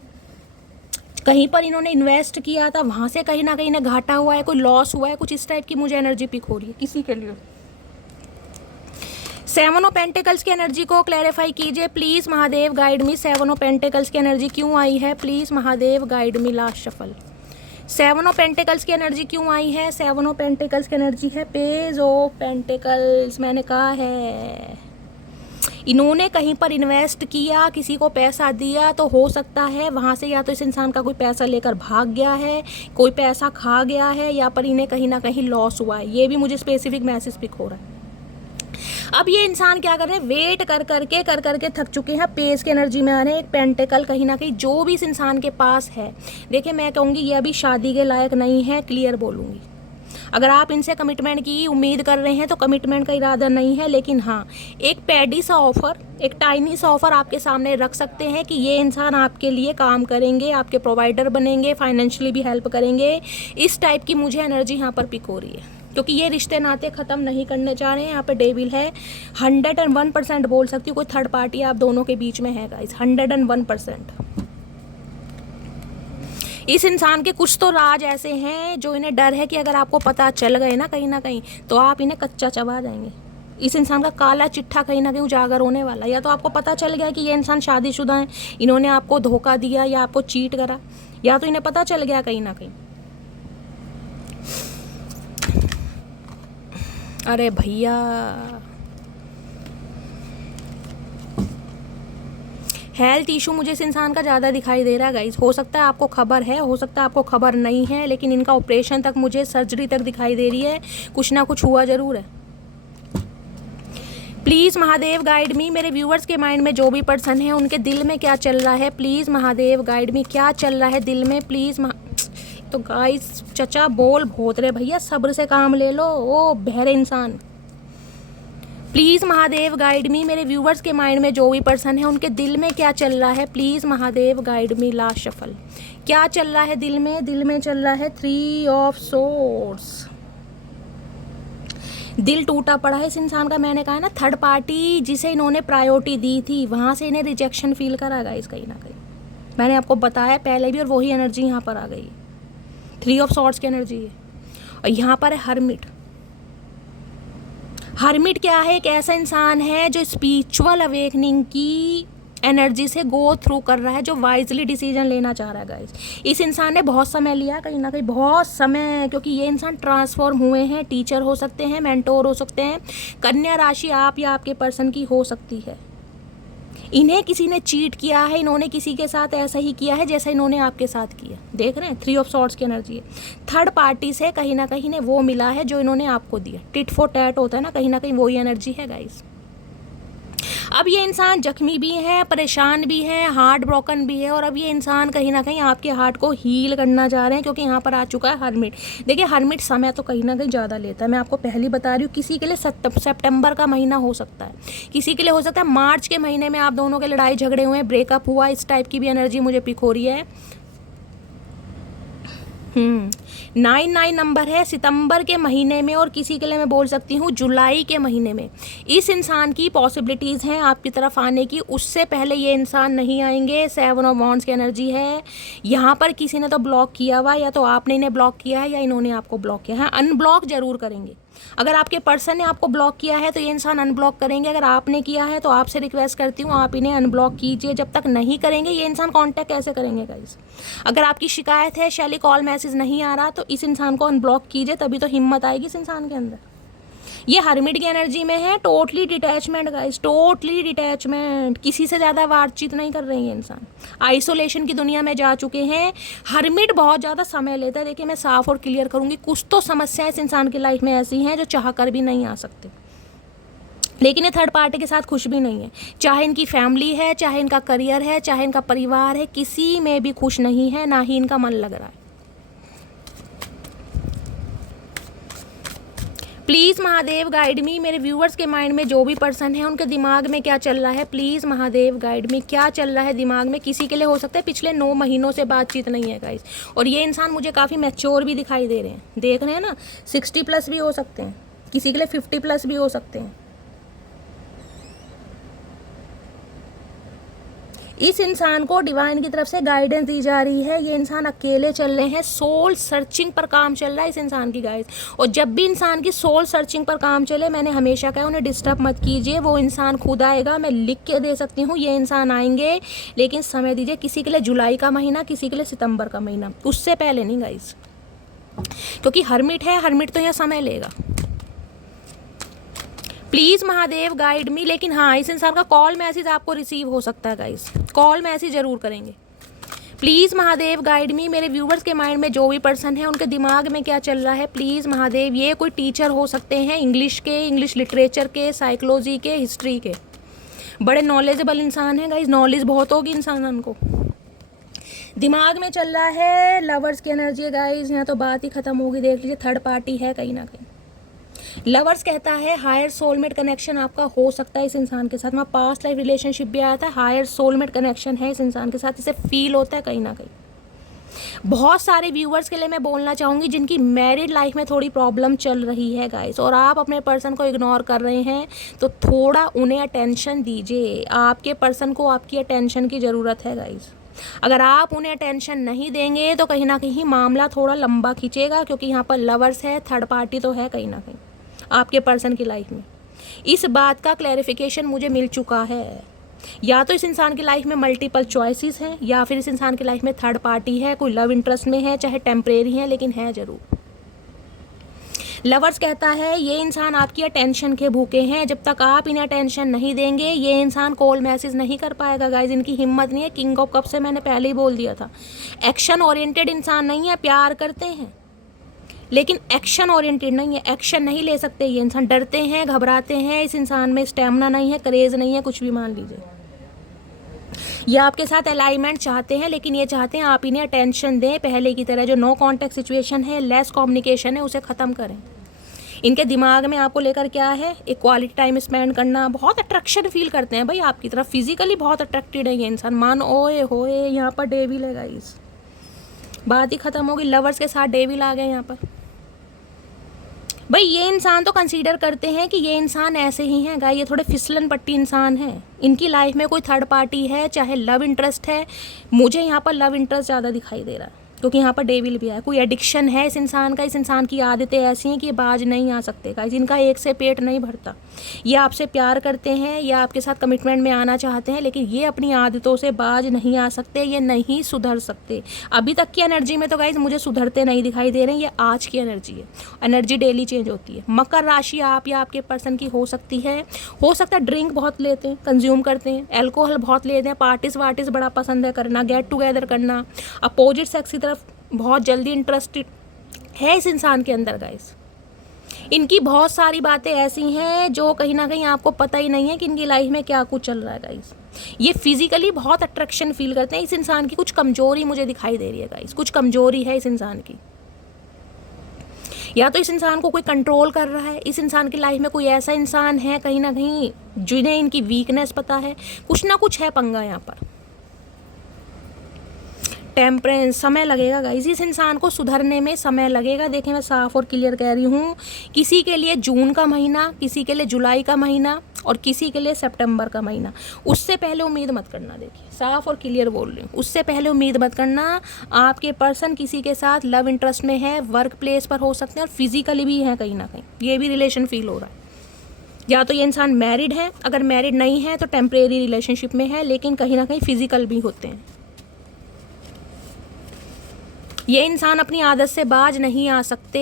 कहीं पर इन्होंने इन्वेस्ट किया था, वहाँ से कहीं ना कहीं इन्हें घाटा हुआ है, कोई लॉस हुआ है, कुछ इस टाइप की मुझे एनर्जी पिक हो रही है किसी के लिए। 7 ऑफ पेंटिकल्स की एनर्जी को क्लैरिफाई कीजिए please, Mahadev guide me. 7 of pentacles की एनर्जी क्यों आई है, please Mahadev guide me. Last shuffle. 7 of pentacles की एनर्जी क्यों आई है, 7 ऑफ पेंटिकल्स की एनर्जी है पेज ऑफ पेंटिकल्स। मैंने कहा है इन्होंने कहीं पर इन्वेस्ट किया, किसी को पैसा दिया, तो हो सकता है वहाँ से या तो इस इंसान का कोई पैसा लेकर भाग गया है, कोई पैसा खा गया है, या पर इन्हें कहीं ना कहीं लॉस हुआ है। ये भी मुझे स्पेसिफिक मैसेज पिक हो रहा है। अब ये इंसान क्या कर रहे हैं, वेट कर करके थक चुके हैं, पेस की एनर्जी में आ रहे हैं। एक पेंटिकल कहीं ना कहीं जो भी इस इंसान के पास है, देखिए मैं कहूँगी ये अभी शादी के लायक नहीं है, क्लियर बोलूँगी। अगर आप इनसे कमिटमेंट की उम्मीद कर रहे हैं तो कमिटमेंट का इरादा नहीं है, लेकिन हाँ एक पैडी सा ऑफर, एक टाइनी सा ऑफर आपके सामने रख सकते हैं कि ये इंसान आपके लिए काम करेंगे, आपके प्रोवाइडर बनेंगे, फाइनेंशियली भी हेल्प करेंगे। इस टाइप की मुझे एनर्जी यहाँ पर पिक हो रही है, क्योंकि ये रिश्ते नाते ख़त्म नहीं करने चाह रहे हैं। यहाँ पे डेविल है, 101% बोल सकती हूँ, कोई थर्ड पार्टी आप दोनों के बीच में है गाइस, 101%। इस इंसान के कुछ तो राज ऐसे हैं जो इन्हें डर है कि अगर आपको पता चल गए ना कहीं तो आप इन्हें कच्चा चबा जाएंगे। इस इंसान का काला चिट्ठा कहीं ना कहीं उजागर होने वाला है। या तो आपको पता चल गया कि ये इंसान शादीशुदा है, इन्होंने आपको धोखा दिया या आपको चीट करा, या तो इन्हें पता चल गया कहीं ना कहीं। अरे भैया हेल्थ इशू मुझे इस इंसान का ज़्यादा दिखाई दे रहा है गाइस। हो सकता है आपको खबर है, हो सकता है आपको खबर नहीं है, लेकिन इनका ऑपरेशन तक मुझे, सर्जरी तक दिखाई दे रही है, कुछ ना कुछ हुआ ज़रूर है। Please Mahadev guide me. मेरे व्यूवर्स के माइंड में जो भी पर्सन है उनके दिल में क्या चल रहा है, प्लीज़ महादेव गाइड मी। क्या चल रहा है दिल में, प्लीज़ तो गाइस चचा बोल भोत रहे भैया, सब्र से काम ले लो ओ बहरे इंसान। Please Mahadev guide me. मेरे व्यूवर्स के माइंड में जो भी पर्सन है उनके दिल में क्या चल रहा है, please Mahadev guide me. Last shuffle. क्या चल रहा है दिल में, दिल में चल रहा है 3 ऑफ सोर्ड्स। दिल टूटा पड़ा है इस इंसान का। मैंने कहा ना थर्ड पार्टी जिसे इन्होंने प्रायोरिटी दी थी, वहाँ से इन्हें रिजेक्शन फील करा गाइस कहीं ना कहीं। मैंने आपको बताया पहले भी, और वही एनर्जी यहाँ पर आ गई। 3 ऑफ सॉर्ड्स की एनर्जी है, और यहाँ पर है हर्मिट। हर्मिट क्या है, एक ऐसा इंसान है जो स्पिरिचुअल अवेकनिंग की एनर्जी से गो थ्रू कर रहा है, जो वाइजली डिसीजन लेना चाह रहा है गाइस। इस इंसान ने बहुत समय लिया कहीं ना कहीं, बहुत समय, क्योंकि ये इंसान ट्रांसफॉर्म हुए हैं। टीचर हो सकते हैं, मेंटोर हो सकते हैं, कन्या राशि आप या आपके पर्सन की हो सकती है। इन्हें किसी ने चीट किया है, इन्होंने किसी के साथ ऐसा ही किया है जैसा इन्होंने आपके साथ किया। देख रहे हैं 3 ऑफ सॉर्ड्स की एनर्जी है। थर्ड पार्टी से कहीं ना कहीं ने वो मिला है जो इन्होंने आपको दिया। टिट फॉर टैट होता है ना, कहीं ना कहीं वही एनर्जी है गाइस। अब ये इंसान जख्मी भी है, परेशान भी है, हार्ट ब्रोकन भी है, और अब ये इंसान कहीं ना कहीं आपके हार्ट को हील करना चाह रहे हैं, क्योंकि यहाँ पर आ चुका है हर्मिट। देखिए हर्मिट समय तो कहीं ना कहीं ज़्यादा लेता है, मैं आपको पहले बता रही हूँ। किसी के लिए सितंबर का महीना हो सकता है, किसी के लिए हो सकता है मार्च के महीने में आप दोनों के लड़ाई झगड़े हुए, ब्रेकअप हुआ, इस टाइप की भी एनर्जी मुझे पिक हो रही है। 9 नंबर है सितंबर के महीने में, और किसी के लिए मैं बोल सकती हूँ जुलाई के महीने में इस इंसान की पॉसिबिलिटीज़ हैं आपकी तरफ आने की। उससे पहले ये इंसान नहीं आएंगे। 7 ऑफ वॉन्ड्स की एनर्जी है। यहाँ पर किसी ने तो ब्लॉक किया हुआ, या तो आपने इन्हें ब्लॉक किया है या इन्होंने आपको ब्लॉक किया है। अनब्लॉक जरूर करेंगे। अगर आपके पर्सन ने आपको ब्लॉक किया है तो ये इंसान अनब्लॉक करेंगे। अगर आपने किया है तो आपसे रिक्वेस्ट करती हूँ आप इन्हें अनब्लॉक कीजिए। जब तक नहीं करेंगे ये इंसान कांटेक्ट कैसे करेंगे गाइस। अगर आपकी शिकायत है शैली कॉल मैसेज नहीं आ रहा, तो इस इंसान को अनब्लॉक कीजिए, तभी तो हिम्मत आएगी इस इंसान के अंदर। ये हर्मिट की एनर्जी में है, totally detachment guys, totally detachment, किसी से ज़्यादा बातचीत नहीं कर रहे हैं इंसान, आइसोलेशन की दुनिया में जा चुके हैं। हर्मिट बहुत ज़्यादा समय लेता है। देखिए मैं साफ और क्लियर करूँगी, कुछ तो समस्याएं इस इंसान की लाइफ में ऐसी हैं जो चाह कर भी नहीं आ सकते, लेकिन ये थर्ड पार्टी के साथ खुश भी नहीं है। चाहे इनकी फैमिली है, चाहे इनका करियर है, चाहे इनका परिवार है, किसी में भी खुश नहीं है, ना ही इनका मन लग रहा है। प्लीज़ महादेव गाइड मी, मेरे व्यूवर्स के माइंड में जो भी पर्सन है उनके दिमाग में क्या चल रहा है, प्लीज़ महादेव गाइड मी, क्या चल रहा है दिमाग में। किसी के लिए हो सकता है पिछले 9 महीनों से बातचीत नहीं है गाइस, और ये इंसान मुझे काफ़ी मैच्योर भी दिखाई दे रहे हैं, देख रहे हैं ना, 60 प्लस भी हो सकते हैं, किसी के लिए 50 प्लस भी हो सकते हैं। इस इंसान को डिवाइन की तरफ से गाइडेंस दी जा रही है। ये इंसान अकेले चल रहे हैं, सोल सर्चिंग पर काम चल रहा है इस इंसान की गाइस। और जब भी इंसान की सोल सर्चिंग पर काम चले, मैंने हमेशा कहा उन्हें डिस्टर्ब मत कीजिए, वो इंसान खुद आएगा। मैं लिख के दे सकती हूँ ये इंसान आएंगे, लेकिन समय दीजिए। किसी के लिए जुलाई का महीना, किसी के लिए सितंबर का महीना, उससे पहले नहीं गाइस, क्योंकि हर्मिट है, हर्मिट तो यहाँ समय लेगा। Please Mahadev guide me. लेकिन हाँ, इस इंसान का कॉल मैसेज आपको रिसीव हो सकता है गाइस, कॉल मैसेज ज़रूर करेंगे। प्लीज़ महादेव गाइड मी, मेरे व्यूवर्स के माइंड में जो भी पर्सन है उनके दिमाग में क्या चल रहा है, प्लीज़ महादेव। ये कोई टीचर हो सकते हैं, इंग्लिश के, इंग्लिश लिटरेचर के, साइकोलॉजी के, हिस्ट्री के, बड़े नॉलेजेबल इंसान हैं गाइस, नॉलेज बहुत होगी इंसान को। दिमाग में चल रहा है लवर्स की एनर्जी है गाइस, यहाँ तो बात ही खत्म होगी। देख लीजिए थर्ड पार्टी है कहीं ना कहीं। लवर्स कहता है हायर सोलमेट कनेक्शन आपका हो सकता है इस इंसान के साथ। वहाँ पास्ट लाइफ रिलेशनशिप भी आया था, हायर सोलमेट कनेक्शन है इस इंसान के साथ, इसे फील होता है कहीं ना कहीं। बहुत सारे व्यूवर्स के लिए मैं बोलना चाहूँगी जिनकी मैरिड लाइफ में थोड़ी प्रॉब्लम चल रही है गाइस, और आप अपने पर्सन को इग्नोर कर रहे हैं, तो थोड़ा उन्हें अटेंशन दीजिए। आपके पर्सन को आपकी अटेंशन की ज़रूरत है गाइस। अगर आप उन्हें अटेंशन नहीं देंगे तो कहीं ना कहीं मामला थोड़ा लंबा खींचेगा, क्योंकि यहाँ पर लवर्स है, थर्ड पार्टी तो है कहीं ना कहीं आपके पर्सन की लाइफ में। इस बात का क्लैरिफिकेशन मुझे मिल चुका है। या तो इस इंसान की लाइफ में मल्टीपल चॉइसेस हैं, या फिर इस इंसान की लाइफ में थर्ड पार्टी है, कोई लव इंटरेस्ट में है, चाहे टेम्परेरी है, लेकिन है ज़रूर। लवर्स कहता है ये इंसान आपकी अटेंशन के भूखे हैं, जब तक आप इन्हें अटेंशन नहीं देंगे ये इंसान कॉल मैसेज नहीं कर पाएगा गाइज। इनकी हिम्मत नहीं है। किंग ऑफ कप से मैंने पहले ही बोल दिया था, एक्शन ओरिएंटेड इंसान नहीं है। प्यार करते हैं लेकिन एक्शन ओरिएंटेड नहीं है, एक्शन नहीं ले सकते ये इंसान, डरते हैं, घबराते हैं। इस इंसान में स्टेमिना नहीं है, करेज नहीं है, कुछ भी मान लीजिए। ये आपके साथ अलाइनमेंट चाहते हैं, लेकिन ये चाहते हैं आप इन्हें अटेंशन दें। पहले की तरह जो नो कॉन्टैक्ट सिचुएशन है, लेस कम्युनिकेशन है, उसे ख़त्म करें। इनके दिमाग में आपको लेकर क्या है, एक क्वालिटी टाइम स्पेंड करना। बहुत अट्रैक्शन फील करते हैं भाई आपकी तरफ, फिजिकली बहुत अट्रैक्टेड है ये इंसान। मान ओए होए, यहाँ पर डेविल है गाइस, बात ही ख़त्म होगी। लवर्स के साथ डेविल आ गए यहाँ पर। भाई ये इंसान तो कंसीडर करते हैं कि ये इंसान ऐसे ही हैं गाइस, ये थोड़े फिसलन पट्टी इंसान हैं। इनकी लाइफ में कोई थर्ड पार्टी है, चाहे लव इंटरेस्ट है। मुझे यहाँ पर लव इंटरेस्ट ज़्यादा दिखाई दे रहा है, क्योंकि यहाँ पर डेविल भी है। कोई एडिक्शन है इस इंसान का, इस इंसान की आदतें ऐसी हैं कि ये बाज नहीं आ सकते गाइस। इनका एक से पेट नहीं भरता। ये आपसे प्यार करते हैं, या आपके साथ कमिटमेंट में आना चाहते हैं, लेकिन ये अपनी आदतों से बाज नहीं आ सकते, ये नहीं सुधर सकते। अभी तक की एनर्जी में तो गाइस मुझे सुधरते नहीं दिखाई दे रहे हैं। ये आज की एनर्जी है, एनर्जी डेली चेंज होती है। मकर राशि आप या आपके पर्सन की हो सकती है। हो सकता है ड्रिंक बहुत लेते हैं, कंज्यूम करते हैं, एल्कोहल बहुत लेते हैं, पार्टीज वार्टीज बड़ा पसंद है करना, गेट टुगेदर करना, अपोजिट सेक्स की तरफ बहुत जल्दी इंटरेस्टेड है इस इंसान के अंदर गाइस। इनकी बहुत सारी बातें ऐसी हैं जो कहीं ना कहीं आपको पता ही नहीं है कि इनकी लाइफ में क्या कुछ चल रहा है गाइस। ये फिजिकली बहुत अट्रैक्शन फील करते हैं। इस इंसान की कुछ कमजोरी मुझे दिखाई दे रही है गाइस, कुछ कमजोरी है इस इंसान की। या तो इस इंसान को कोई कंट्रोल कर रहा है, इस इंसान की लाइफ में कोई ऐसा इंसान है कहीं ना कहीं जिन्हें इनकी वीकनेस पता है। कुछ ना कुछ है पंगा यहाँ पर। टेम्परेंस, समय लगेगा गाइस, इस इंसान को सुधरने में समय लगेगा। देखें मैं साफ और क्लियर कह रही हूँ, किसी के लिए जून का महीना, किसी के लिए जुलाई का महीना, और किसी के लिए सितंबर का महीना। उससे पहले उम्मीद मत करना। देखिए साफ और क्लियर बोल रही हूँ, उससे पहले उम्मीद मत करना। आपके पर्सन किसी के साथ लव इंटरेस्ट में है, वर्क प्लेस पर हो सकते हैं, और फिजिकली भी है कहीं ना कहीं। ये भी रिलेशन फील हो रहा है। या तो ये इंसान मैरिड है, अगर मैरिड नहीं है तो टेम्परेरी रिलेशनशिप में है, लेकिन कहीं ना कहीं फिजिकल भी होते हैं। ये इंसान अपनी आदत से बाज नहीं आ सकते।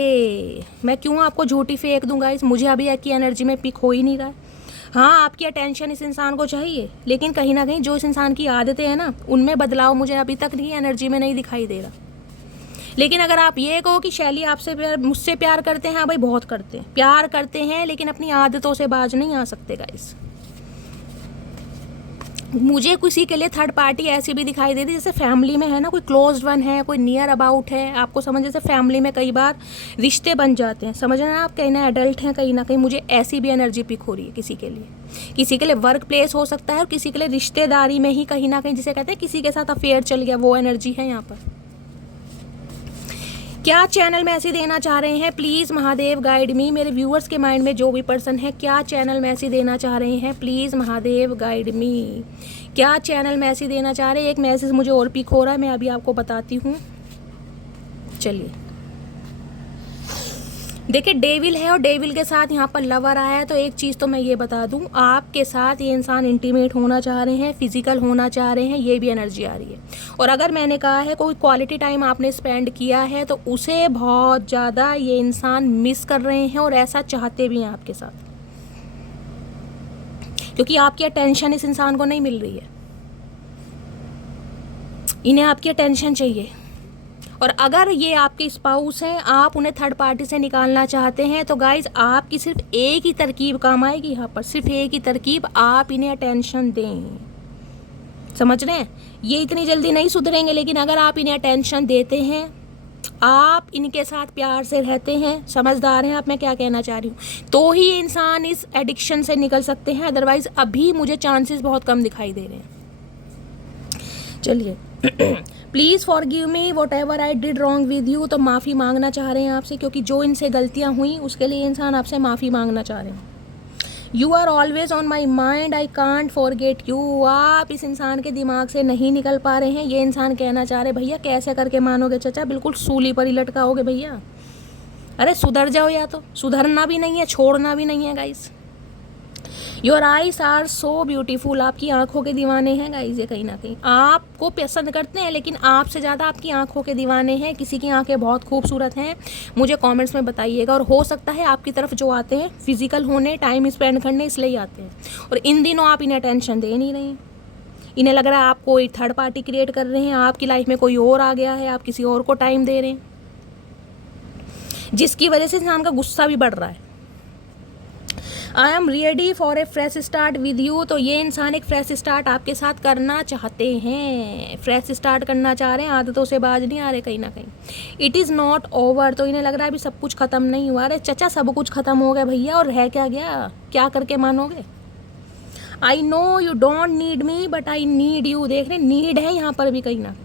मैं क्यों आपको झूठी फेंक दूँ गाइस, मुझे अभी की एनर्जी में पिक हो ही नहीं रहा है। हाँ, आपकी अटेंशन इस इंसान को चाहिए, लेकिन कहीं ना कहीं जो इस इंसान की आदतें हैं ना, उनमें बदलाव मुझे अभी तक नहीं एनर्जी में नहीं दिखाई दे रहा। लेकिन अगर आप ये कहो कि शैली आपसे मुझसे प्यार करते हैं, हाँ भाई बहुत करते हैं, प्यार करते हैं, लेकिन अपनी आदतों से बाज नहीं आ सकते गाइस। मुझे किसी के लिए थर्ड पार्टी ऐसी भी दिखाई देती जैसे फैमिली में है ना, कोई क्लोज्ड वन है, कोई नियर अबाउट है, आपको समझ, जैसे फैमिली में कई बार रिश्ते बन जाते हैं, समझ रहे हैं आप, कहीं ना एडल्ट हैं, कहीं ना कहीं मुझे ऐसी भी एनर्जी पिक हो रही है किसी के लिए वर्क प्लेस हो सकता है, और किसी के लिए रिश्तेदारी में ही कहीं ना कहीं, जिसे कहते हैं किसी के साथ अफेयर चल गया, वो एनर्जी है यहाँ पर। क्या चैनल मैसेज देना चाह रहे हैं, प्लीज़ महादेव गाइड मी। मेरे व्यूअर्स के माइंड में जो भी पर्सन है, क्या चैनल मैसेज देना चाह रहे हैं, प्लीज़ महादेव गाइड मी। क्या चैनल मैसेज देना चाह रहे हैं। एक मैसेज मुझे और पिक हो रहा है, मैं अभी आपको बताती हूँ। चलिए देखिए, डेविल है और डेविल के साथ यहाँ पर लवर आया है। तो एक चीज़ तो मैं ये बता दूँ, आपके साथ ये इंसान इंटीमेट होना चाह रहे हैं, फिजिकल होना चाह रहे हैं, ये भी एनर्जी आ रही है। और अगर मैंने कहा है कोई क्वालिटी टाइम आपने स्पेंड किया है, तो उसे बहुत ज़्यादा ये इंसान मिस कर रहे हैं, और ऐसा चाहते भी हैं आपके साथ, क्योंकि आपकी अटेंशन इस इंसान को नहीं मिल रही है, इन्हें आपकी अटेंशन चाहिए। और अगर ये आपके स्पाउस हैं, आप उन्हें थर्ड पार्टी से निकालना चाहते हैं, तो गाइज आपकी सिर्फ एक ही तरकीब काम आएगी यहाँ पर, सिर्फ एक ही तरकीब, आप इन्हें अटेंशन दें। समझ रहे हैं, ये इतनी जल्दी नहीं सुधरेंगे, लेकिन अगर आप इन्हें अटेंशन देते हैं, आप इनके साथ प्यार से रहते हैं, समझदार हैं आप, मैं क्या कहना चाह रही हूँ, तो ही इंसान इस एडिक्शन से निकल सकते हैं। अदरवाइज अभी मुझे चांसेस बहुत कम दिखाई दे रहे हैं। चलिए please forgive me what ever I did wrong with you. तो माफ़ी मांगना चाह रहे हैं आपसे, क्योंकि जो इनसे गलतियाँ हुई उसके लिए इंसान आपसे माफ़ी मांगना चाह रहे हैं। You are always on my mind, I can't forget you. आप इस इंसान के दिमाग से नहीं निकल पा रहे हैं। ये इंसान कहना चाह रहे, भैया कैसे करके मानोगे चाचा, बिल्कुल सूली पर ही लटकाओगे भैया, अरे सुधर जाओ, या तो सुधरना भी नहीं है, छोड़ना भी नहीं है guys. Your eyes are so beautiful, आपकी आंखों के दीवाने हैं गाइस। ये कहीं ना कहीं आपको पसंद करते हैं, लेकिन आपसे ज़्यादा आपकी आंखों के दीवाने हैं। किसी की आंखें बहुत खूबसूरत हैं, मुझे कमेंट्स में बताइएगा। और हो सकता है आपकी तरफ जो आते हैं फिजिकल होने, टाइम स्पेंड करने, इसलिए आते हैं, और इन दिनों आप इन्हें अटेंशन दे नहीं रहे हैं। इन्हें लग रहा है आप कोई थर्ड पार्टी क्रिएट कर रहे हैं, आपकी लाइफ में कोई और आ गया है, आप किसी और को टाइम दे रहे हैं, जिसकी वजह से इंसान का गुस्सा भी बढ़ रहा है। I am ready for a fresh start with you. तो ये इंसान एक फ्रेश स्टार्ट आपके साथ करना चाहते हैं, फ्रेश स्टार्ट करना चाह रहे हैं, आदतों से बाज नहीं आ रहे कहीं ना कहीं। इट इज़ नॉट ओवर, तो इन्हें लग रहा है अभी सब कुछ ख़त्म नहीं हुआ। अरे चचा सब कुछ ख़त्म हो गया भैया, और रह क्या गया, क्या करके मानोगे। I know you don't need me but I need you. देख रहे, नीड है यहाँ पर भी कहीं ना।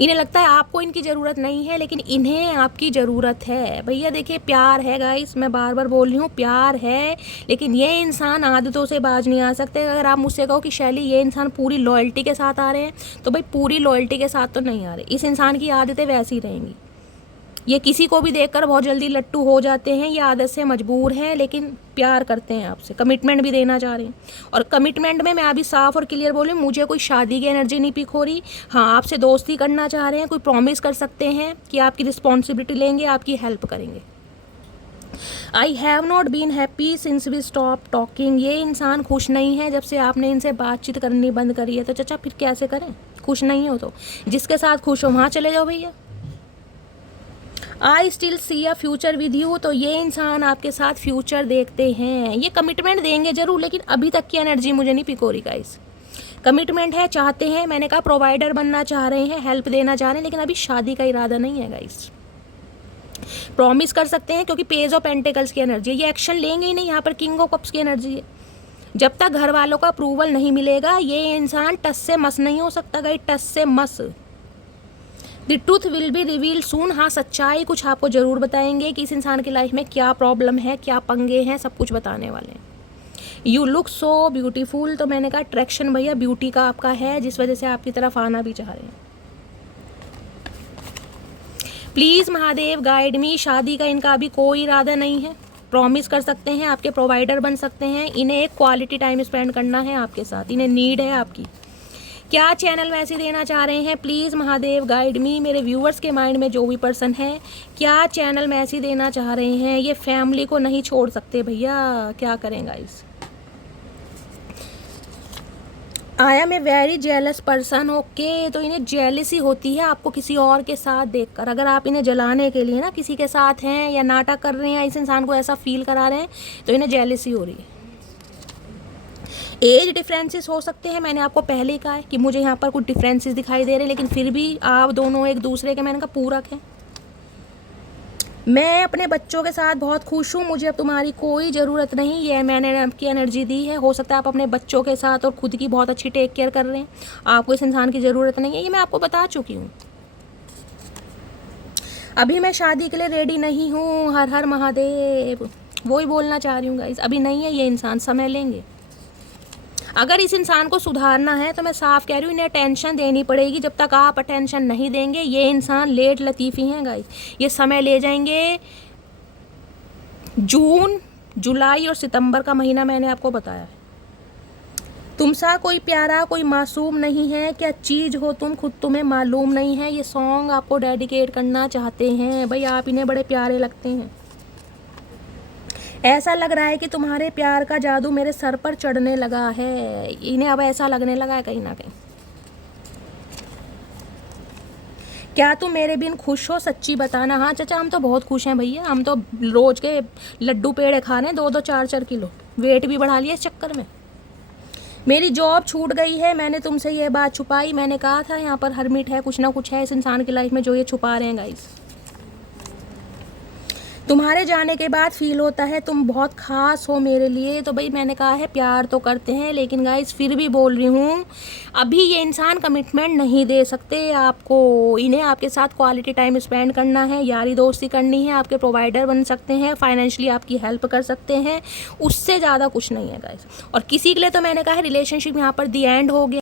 इन्हें लगता है आपको इनकी ज़रूरत नहीं है, लेकिन इन्हें आपकी ज़रूरत है। भैया देखिए, प्यार है गाइस, मैं बार बार बोल रही हूँ, प्यार है, लेकिन ये इंसान आदतों से बाज नहीं आ सकते। अगर आप मुझसे कहो कि शैली ये इंसान पूरी लॉयल्टी के साथ आ रहे हैं, तो भाई पूरी लॉयल्टी के साथ तो नहीं आ रहे। इस इंसान की आदतें वैसी रहेंगी, ये किसी को भी देखकर बहुत जल्दी लट्टू हो जाते हैं, ये आदत से मजबूर हैं, लेकिन प्यार करते हैं आपसे, कमिटमेंट भी देना चाह रहे हैं। और कमिटमेंट में मैं अभी साफ और क्लियर बोल रही हूँ, मुझे कोई शादी की एनर्जी नहीं पिक हो रही। हाँ, आपसे दोस्ती करना चाह रहे हैं, कोई प्रॉमिस कर सकते हैं कि आपकी रिस्पॉन्सिबिलिटी लेंगे, आपकी हेल्प करेंगे। I have not been happy since we stop talking. ये इंसान खुश नहीं है जब से आपने इनसे बातचीत करनी बंद करी है। तो चाचा फिर कैसे करें, खुश नहीं हो तो जिसके साथ खुश हो वहाँ चले जाओ भैया। I still see a future with you. तो ये इंसान आपके साथ फ्यूचर देखते हैं, ये कमिटमेंट देंगे जरूर, लेकिन अभी तक की एनर्जी मुझे नहीं पिक हो रही गाइस। कमिटमेंट है, चाहते हैं, मैंने कहा प्रोवाइडर बनना चाह रहे हैं, हेल्प देना चाह रहे हैं, लेकिन अभी शादी का इरादा नहीं है गाइस। प्रॉमिस कर सकते हैं क्योंकि पेज ऑफ पेंटिकल्स की एनर्जी है, ये एक्शन लेंगे ही नहीं, यहाँ पर किंग ऑफ कप्स की एनर्जी है। जब तक घर वालों का अप्रूवल नहीं मिलेगा, ये इंसान टस से मस नहीं हो सकता गाइस, टस से मस। The truth will be reveal soon. हाँ, सच्चाई कुछ आपको ज़रूर बताएंगे कि इस इंसान की लाइफ में क्या प्रॉब्लम है, क्या पंगे हैं, सब कुछ बताने वाले हैं। You look so beautiful. तो मैंने कहा अट्रैक्शन भैया ब्यूटी का आपका है, जिस वजह से आपकी तरफ आना भी चाह रहे हैं। Please Mahadev guide me. शादी का इनका अभी कोई इरादा नहीं है, प्रॉमिस कर सकते हैं, आपके प्रोवाइडर बन सकते हैं, इन्हें एक क्वालिटी टाइम स्पेंड करना है आपके साथ, इन्हें नीड है आपकी। क्या चैनल मैसेज देना चाह रहे हैं? Please Mahadev guide me. मेरे व्यूअर्स के माइंड में जो भी पर्सन है, क्या चैनल मैसेज देना चाह रहे हैं? ये फैमिली को नहीं छोड़ सकते भैया, क्या करें guys? I am a very jealous person. Okay, तो इन्हें जेलसी होती है आपको किसी और के साथ देखकर। अगर आप इन्हें जलाने के लिए ना किसी के साथ हैं या नाटक कर रहे हैं या इस इंसान को ऐसा फील करा रहे हैं, तो इन्हें जेलसी हो रही है। एज डिफरेंसेस हो सकते हैं, मैंने आपको पहले ही कहा है कि मुझे यहाँ पर कुछ डिफरेंसेस दिखाई दे रहे हैं, लेकिन फिर भी आप दोनों एक दूसरे के, मैंने कहा, पूरक हैं। मैं अपने बच्चों के साथ बहुत खुश हूँ, मुझे अब तुम्हारी कोई ज़रूरत नहीं। ये मैंने आपकी एनर्जी दी है। हो सकता है आप अपने बच्चों के साथ और खुद की बहुत अच्छी टेक केयर कर रहे हैं, आपको इस इंसान की ज़रूरत नहीं है, ये मैं आपको बता चुकी हूँ। अभी मैं शादी के लिए रेडी नहीं हूँ, हर हर महादेव, वही बोलना चाह रही हूँ गाइस। अभी नहीं है ये इंसान, समय लेंगे। अगर इस इंसान को सुधारना है तो मैं साफ कह रही हूँ, इन्हें अटेंशन देनी पड़ेगी। जब तक आप अटेंशन नहीं देंगे, ये इंसान लेट लतीफ़ी हैं गाइस, ये समय ले जाएंगे। जून, जुलाई और सितंबर का महीना मैंने आपको बताया है। तुमसा कोई प्यारा, कोई मासूम नहीं है, क्या चीज़ हो तुम, खुद तुम्हें मालूम नहीं है। ये सॉन्ग आपको डेडिकेट करना चाहते हैं भाई, आप इन्हें बड़े प्यारे लगते हैं। ऐसा लग रहा है कि तुम्हारे प्यार का जादू मेरे सर पर चढ़ने लगा है। इन्हें अब ऐसा लगने लगा है कहीं ना कहीं। क्या तुम मेरे बिन खुश हो? सच्ची बताना। हाँ चाचा, हम तो बहुत खुश हैं भैया, हम तो रोज के लड्डू पेड़े खा रहे हैं, 2-2 4-4 किलो। वेट भी बढ़ा लिया इस चक्कर में। मेरी जॉब छूट गई है, मैंने तुमसे ये बात छुपाई। मैंने कहा था यहाँ पर हरमिट है, कुछ ना कुछ है इस इंसान की लाइफ में जो ये छुपा रहे हैं गाइस। तुम्हारे जाने के बाद फील होता है तुम बहुत खास हो मेरे लिए। तो भाई मैंने कहा है प्यार तो करते हैं, लेकिन गाइस फिर भी बोल रही हूँ, अभी ये इंसान कमिटमेंट नहीं दे सकते आपको। इन्हें आपके साथ क्वालिटी टाइम स्पेंड करना है, यारी दोस्ती करनी है, आपके प्रोवाइडर बन सकते हैं, फाइनेंशियली आपकी हेल्प कर सकते हैं, उससे ज़्यादा कुछ नहीं है गाइस। और किसी के लिए तो मैंने कहा है रिलेशनशिप यहाँ पर दी एंड हो गया।